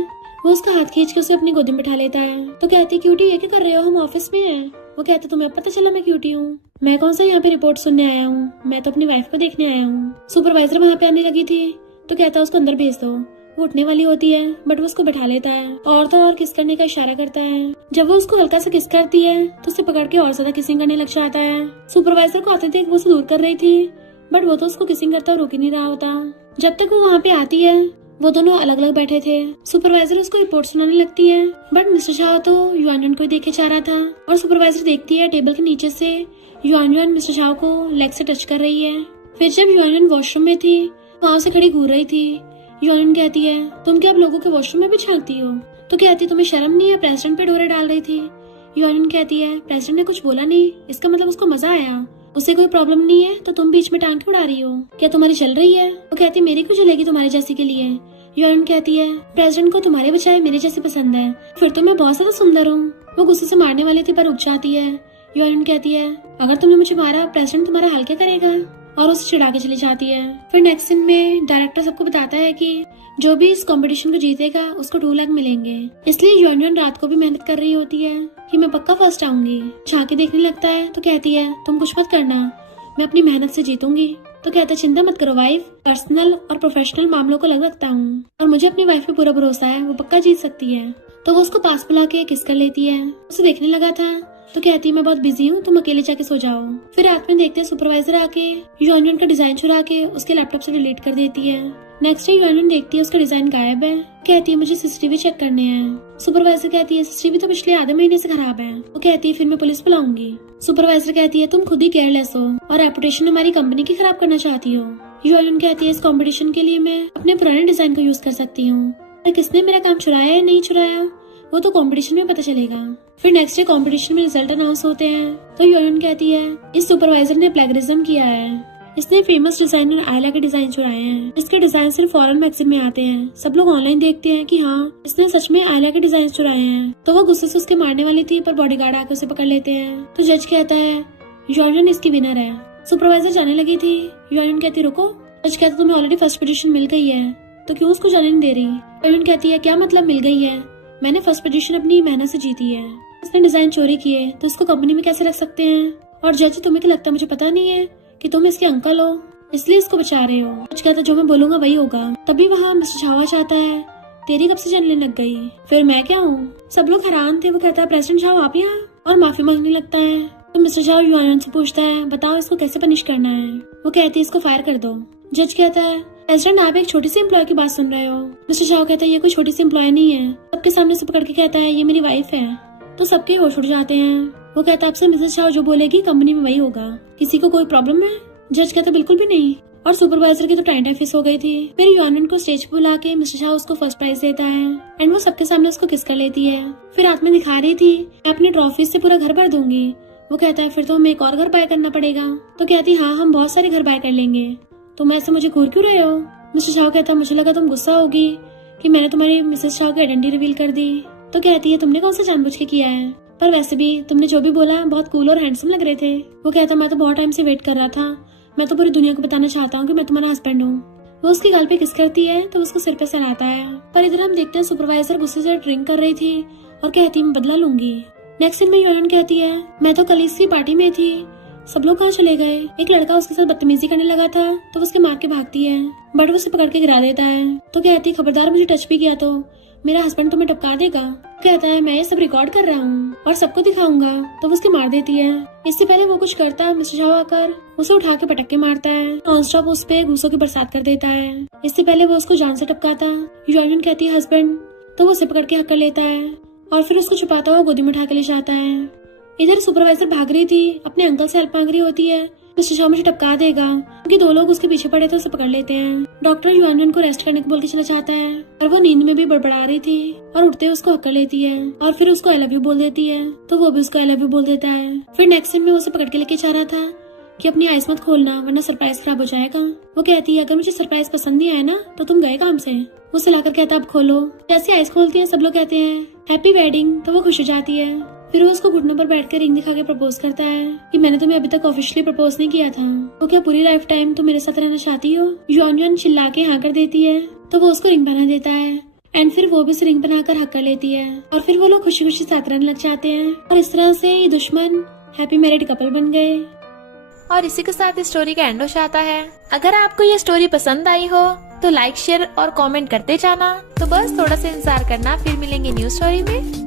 वो उसका हाथ खींच के उसे अपनी गोदी में बैठा लेता है। तो कहती क्यूटी ये क्या कर रहे हो, हम ऑफिस में हैं। वो कहता तुम्हें पता चला मैं क्यूटी हूँ, मैं कौन सा यहाँ पे रिपोर्ट सुनने आया हूँ, मैं तो अपनी वाइफ को देखने आया हूँ। सुपरवाइजर वहाँ पे आने लगी थी तो कहता उसको अंदर भेज दो। वो उठने वाली होती है बट वो उसको बैठा लेता है और तो और किस करने का इशारा करता है। जब वो उसको हल्का सा किस करती है तो उसे पकड़ के और ज्यादा किसिंग करने लग जाता है। सुपरवाइजर को आते देख वो उसे दूर कर रही थी बट वो तो उसको किसिंग करता और रुक ही नहीं रहा होता। जब तक वो वहाँ पे आती है वो दोनों अलग अलग बैठे थे। सुपरवाइजर उसको रिपोर्ट सुनाने लगती है बट मिस्टर शाह तो युआनयुन को देखे जा रहा था, और सुपरवाइजर देखती है टेबल के नीचे से युआनयुन मिस्टर शाह को लेग से टच कर रही है। फिर जब युआनयुन वॉशरूम में थी वहाँ से खड़ी घूर रही थी। युआनयुन कहती है तुम क्या अब लोगों के वॉशरूम में भी झांकती हो। तो कहती तुम्हें शर्म नहीं है, प्रेसिडेंट पे डोरे डाल रही थी। युआनयुन कहती है प्रेसिडेंट ने कुछ बोला नहीं, इसका मतलब उसको मजा आया, उसे कोई प्रॉब्लम नहीं है, तो तुम बीच में टांग क्यों उड़ा रही हो, क्या तुम्हारी चल रही है। वो कहती मेरी क्यों चलेगी तुम्हारी जैसी के लिए। युआनयुन कहती है प्रेसिडेंट को तुम्हारे बजाय मेरे जैसी पसंद है, फिर तो मैं बहुत ज्यादा सुंदर हूँ। वो गुस्से से मारने वाली थी पर रुक जाती है। युआनयुन कहती है अगर तुमने मुझे मारा प्रेसिडेंट तुम्हारा हाल क्या करेगा, और उसे चिढ़ा के चली जाती है। फिर नेक्स्ट सीन में डायरेक्टर सबको बताता है कि जो भी इस कंपटीशन को जीतेगा उसको 2 लाख मिलेंगे। इसलिए युआनयुन रात को भी मेहनत कर रही होती है कि मैं पक्का फर्स्ट आऊंगी। झांकी देखने लगता है तो कहती है तुम कुछ मत करना, मैं अपनी मेहनत से जीतूंगी। तो कहता चिंता मत करो वाइफ, पर्सनल और प्रोफेशनल मामलों को अलग रखता हूँ और मुझे अपनी वाइफ पे पूरा भरोसा है, वो पक्का जीत सकती है। तो वो उसको पास बुला के किस कर लेती है। उसे देखने लगा था तो कहती है मैं बहुत बिजी हूँ, तुम अकेले जाके सो जाओ। फिर रात में देखते सुपरवाइजर आके युआनयुन का डिजाइन चुरा के उसके लैपटॉप से डिलीट कर देती है। नेक्स्ट डे युआनयुन देखती है उसका डिजाइन गायब है। कहती है मुझे सीसीटीवी चेक करने हैं। सुपरवाइजर कहती है सीसीटीवी तो पिछले आधे महीने से खराब है। वो कहती है फिर मैं पुलिस बुलाऊंगी। सुपरवाइजर कहती है तुम खुद ही केयरलेस हो और रेपुटेशन हमारी कंपनी की खराब करना चाहती हो। युआनयुन कहती है इस कंपटीशन के लिए मैं अपने पुराने डिजाइन को यूज कर सकती हूँ, किसने मेरा काम चुराया या नहीं चुराया वो तो कंपटीशन में पता चलेगा। फिर नेक्स्ट डे कंपटीशन में रिजल्ट अनाउंस होते हैं तो युआनयुन कहती है इस सुपरवाइजर ने प्लेगरिज्म किया है, इसने फेमस डिजाइनर आयला के डिजाइन चुराए हैं, इसके डिजाइन सिर्फ फॉरेन मैगजीन में आते हैं। सब लोग ऑनलाइन देखते हैं कि हाँ इसने सच में आयला के डिजाइन चुराए हैं। तो वो गुस्से से उसके मारने वाली थी पर बॉडीगार्ड आकर उसे पकड़ लेते हैं। तो जज कहता है युआनयुन इसकी विनर है। सुपरवाइजर जाने लगी थी, युआनयुन कहती रुको। जज कहता तुम्हें ऑलरेडी फर्स्ट पोजीशन मिल गई है तो क्यों उसको जाने नहीं दे रही। युआनयुन कहती है क्या मतलब मिल गई है, मैंने फर्स्ट पोजीशन अपनी मेहनत से जीती है, उसने डिजाइन चोरी किए तो उसको कंपनी में कैसे रख सकते हैं। और जज तुम्हें क्या लगता है मुझे पता नहीं है कि तुम इसके अंकल हो इसलिए इसको बचा रहे हो। जज कहता जो मैं बोलूंगा वही होगा। तभी वहाँ मिस्टर झावा चाहता है तेरी कब से जलने लग गई, फिर मैं क्या हूँ। सब लोग हैरान थे। वो कहता है प्रेसिडेंट झाओ आप यहाँ, और माफी मांगने लगता है। तो मिस्टर झाओ युआनयुन से पूछता है बताओ इसको कैसे पनिश करना है। वो कहती है इसको फायर कर दो। जज कहता है प्रेसिडेंट आप एक छोटी सी एम्प्लॉय की बात सुन रहे हो। मिस्टर झाओ कहता है ये कोई छोटी सी एम्प्लॉय नहीं है। सबके सामने से पकड़ के कहता है ये मेरी वाइफ है। तो सबके होश उड़ जाते हैं। वो कहता है आपसे मिसेस झाओ जो बोलेगी कंपनी में वही होगा, किसी को कोई प्रॉब्लम है। जज कहता बिल्कुल भी नहीं। और सुपरवाइजर की तो टाइम फिक्स हो गई थी। फिर युआनयुन को स्टेज पे बुला के मिस्टर शाह उसको फर्स्ट प्राइज देता है एंड वो सबके सामने उसको किस कर लेती है। फिर रात में दिखा रही थी मैं अपनी ट्रॉफी से पूरा घर भर दूंगी। वो कहता है फिर तो हमें एक और घर बाय करना पड़ेगा। तो कहती हाँ हम बहुत सारे घर बाय कर लेंगे, तुम ऐसे मुझे घूर क्यों रहे हो। मिस्टर शाह कहता मुझे लगा तुम गुस्सा होगी कि मैंने तुम्हारी मिसेस शाह की आइडेंटिटी रिवील कर दी। तो कहती है तुमने कौन सा जानबूझ के किया है, पर वैसे भी तुमने जो भी बोला बहुत कूल और हैंडसम लग रहे थे। वो कहता मैं तो बहुत टाइम से वेट कर रहा था, मैं तो पूरी दुनिया को बताना चाहता हूँ कि मैं तुम्हारा हस्बैंड हूँ। वो उसकी गाल पे किस करती है तो उसको सिर पे सहलाता है। पर इधर हम देखते हैं सुपरवाइजर गुस्से से ड्रिंक कर रही थी और कहती मैं बदला लूंगी। नेक्स्ट सीन में योन कहती है, मैं तो कल इसी पार्टी में थी, सब लोग कहाँ चले गए। एक लड़का उसके साथ बदतमीजी करने लगा था तो उसके मार के भागती है, बट वो उसे पकड़ के गिरा देता है। तो कहती है, खबरदार मुझे टच भी किया तो मेरा हस्बैंड तुम्हें टपका देगा। कहता है, मैं ये सब रिकॉर्ड कर रहा हूँ और सबको दिखाऊंगा। तो वो उसके मार देती है। इससे पहले वो कुछ करता, मिस्टर शाह आकर उसे उठा के पटक के मारता है, नॉन स्टॉप उस पे घूसों की बरसात कर देता है। इससे पहले वो उसको जान से टपकाता। योन कहती है हस्बैंड, तो वो उसे पकड़ के हक कर लेता है और फिर उसको छुपाता हुआ गोदी में उठा के ले जाता है। इधर सुपरवाइजर भाग रही थी, अपने अंकल से हेल्प मांग रही होती है, मिस्टर शाह मुझे टपका देगा, क्योंकि दो लोग उसके पीछे पड़े थे, उसे पकड़ लेते हैं। डॉक्टर युआन को रेस्ट करने को बोल के चला जाता है और वो नींद में भी बड़बड़ा रही थी और उठते उसको हक कर लेती है और फिर उसको आई लव यू बोल देती है, तो वो भी उसको आई लव यू बोल देता है। फिर नेक्स्ट सीन में उसे पकड़ के लेके जा रहा था कि अपनी आइस मत खोलना वरना सरप्राइज खराब हो जाएगा। वो कहती है, अगर मुझे सरप्राइज पसंद नहीं आया ना तो तुम गए काम से। वो लाकर कहता, अब खोलो। जैसे आइस खोलती है सब लोग कहते हैं हैप्पी वेडिंग, तो वो खुश हो जाती है। फिर वो उसको घुटनों पर बैठकर रिंग दिखा के प्रपोज करता है कि मैंने तुम्हें अभी तक ऑफिशियली प्रपोज नहीं किया था, तो क्या पूरी लाइफ टाइम तुम मेरे साथ रहना चाहती हो। योन चिल्ला के हाँ कर देती है, तो वो उसको रिंग पहना देता है एंड फिर वो भी उसे रिंग पहनाकर हक कर लेती है और फिर वो लोग खुशी खुशी साथ रहने लग जाते हैं और इस तरह से ये दुश्मन हैप्पी मैरिड कपल बन गए। और इसी के साथ इस स्टोरी का एंड हो जाता है। अगर आपको ये स्टोरी पसंद आई हो तो लाइक शेयर और कमेंट करते जाना। तो बस थोड़ा सा इंतजार करना, फिर मिलेंगे न्यू स्टोरी में।